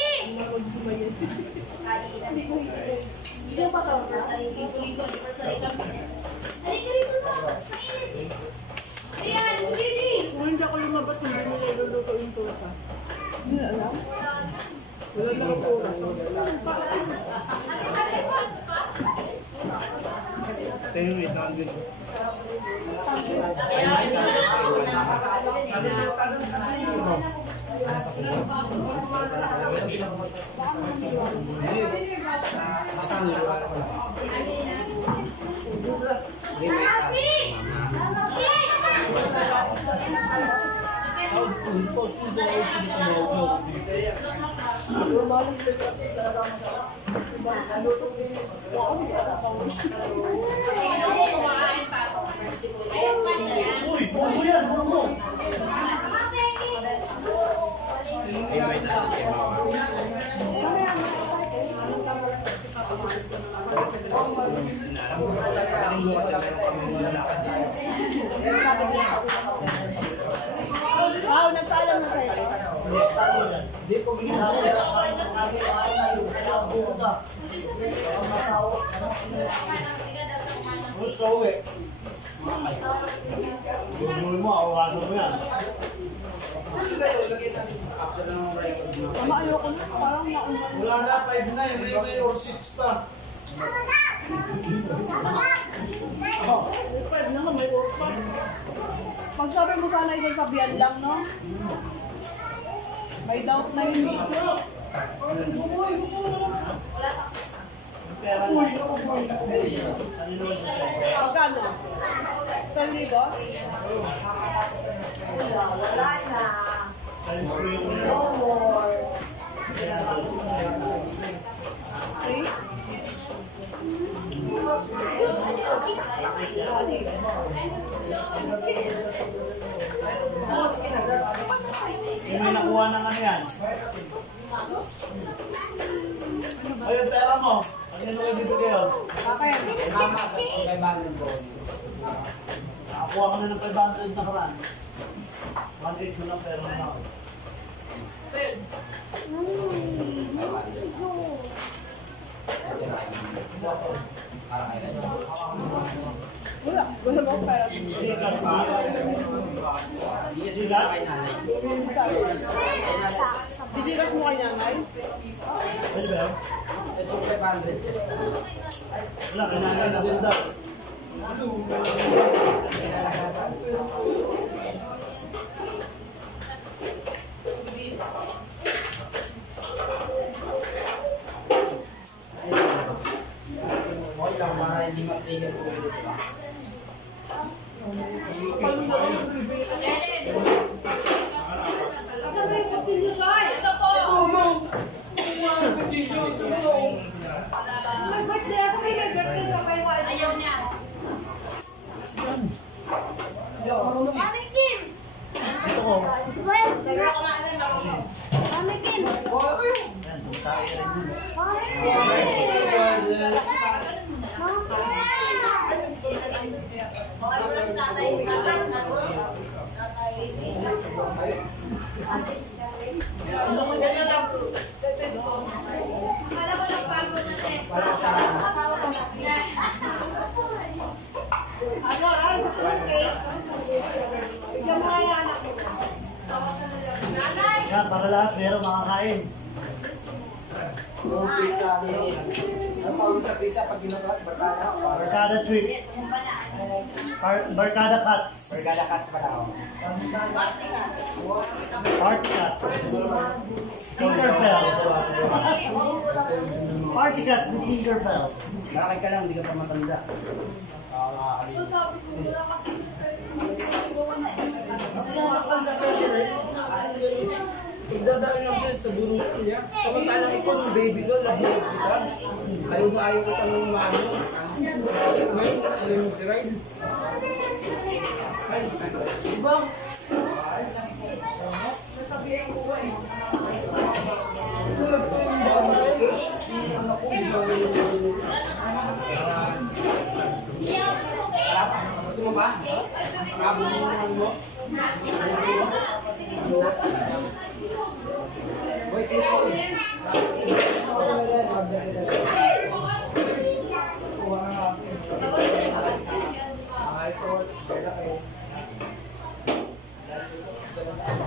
Kung hindi ako lumabas, hindi mo niluluto yung torta. Hindi na alam. Wala na ako oras. Mama P! Uy, bumo yan, bumo. Wow, nagpaalam na sa'yo. Hindi po ginagawa. Gusto ko eh. Yung mo, awado mo yan. Mama, ayoko na. Parang naungan. Wala na, 5-9. May or 6 pa. Oh, 5 naman, may or pa. Pag sabi mo sana isang sabihan lang, no? May doubt na yun. Magkano? 1,000? Wala na. No more. See? May nakuha ng ano yan? Ayun, pera mo. Ano yung kayo bibigay yun? Bakit? Mama, sa kay Bagong doon. Nakakuha ka na ng 500 na karan. 100 mo lang pera na ako. Wala. Wala mo pera. Didigas mo kay nanay? Pwede ba yun? Wala, kailangan na din daw. Hindi matigil po ito. Ayaw niya. Mami Kim! Ito ko. Well, Pero ko na alam na ako. Mami Kim! Yan, tayo rin yun. Mami Kim! Mga naman tatay, tatay. Yan, para lahat meron makakain. Yung pizza, ang tawag sa pizza pag ginagawa, barkada, Barkada treat. Barkada cuts. barkada cuts pa daw. Party cuts. Tinkerbell. Party cuts ni Tinkerbell. Lakay ka lang, hindi ka pa matanda. Igdadaan lang siya sa burungan niya. Samantalang ikaw si baby ko, nahilap kita. Ayaw na ayaw ko tanong maano. Ngayon, alam mo si Ryan. Diba? Gusto mo ba? Nakabungan mo?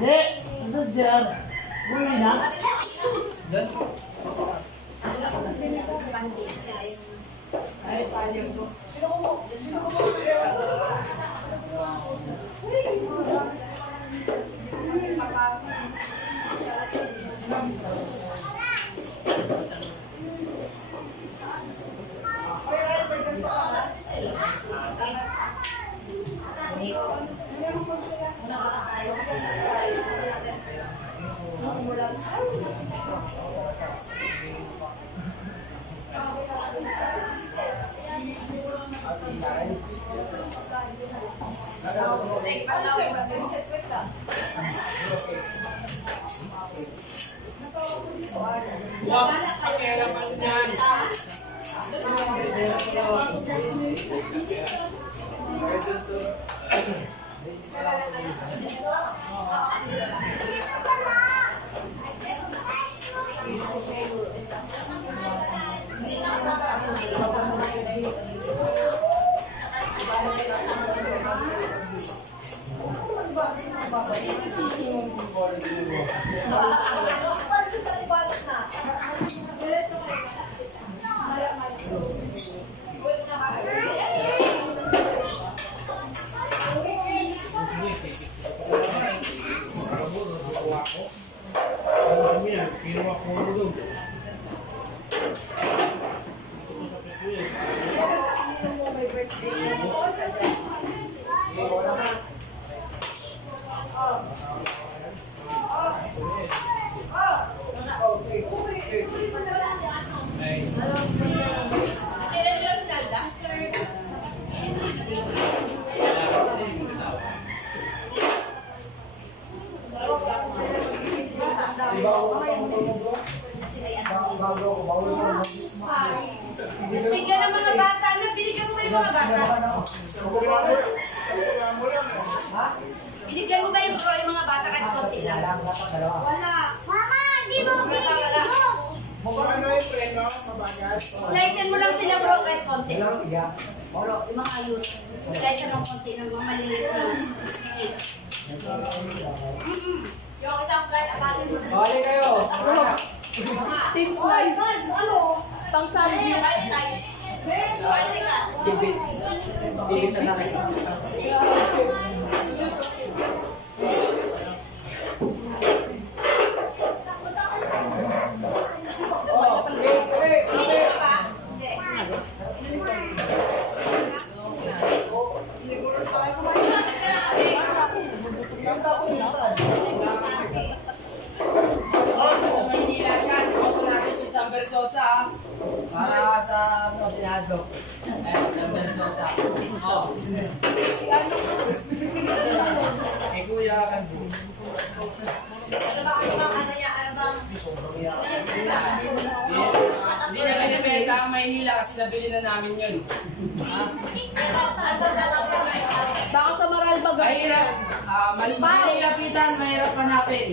Dek, nasa siya? Huli na? Bigyan ng mga bata na, binigyan mo ba yung mga bata? Binigyan mo ba yung mga bata kahit konti lang? Wala. Mama, hindi mo binigyan. Slicean mo lang sila bro kahit konti. Bro, yung mga ayun. Slicean mo konti ng mga maliliit na. Yung isang slice, apatin mo. Bali kayo. Team slice. Ano? Pang salvi. Ibits. Ibits ang nakit. Para sa Senado. San Bersosa. Oh. Eh, kuya kan po. Hindi na binibenta ang Maynila kasi nabili na namin yun. Baka sa Maralbag. Mahirap. Mahirap lapitan, mahirap hanapin.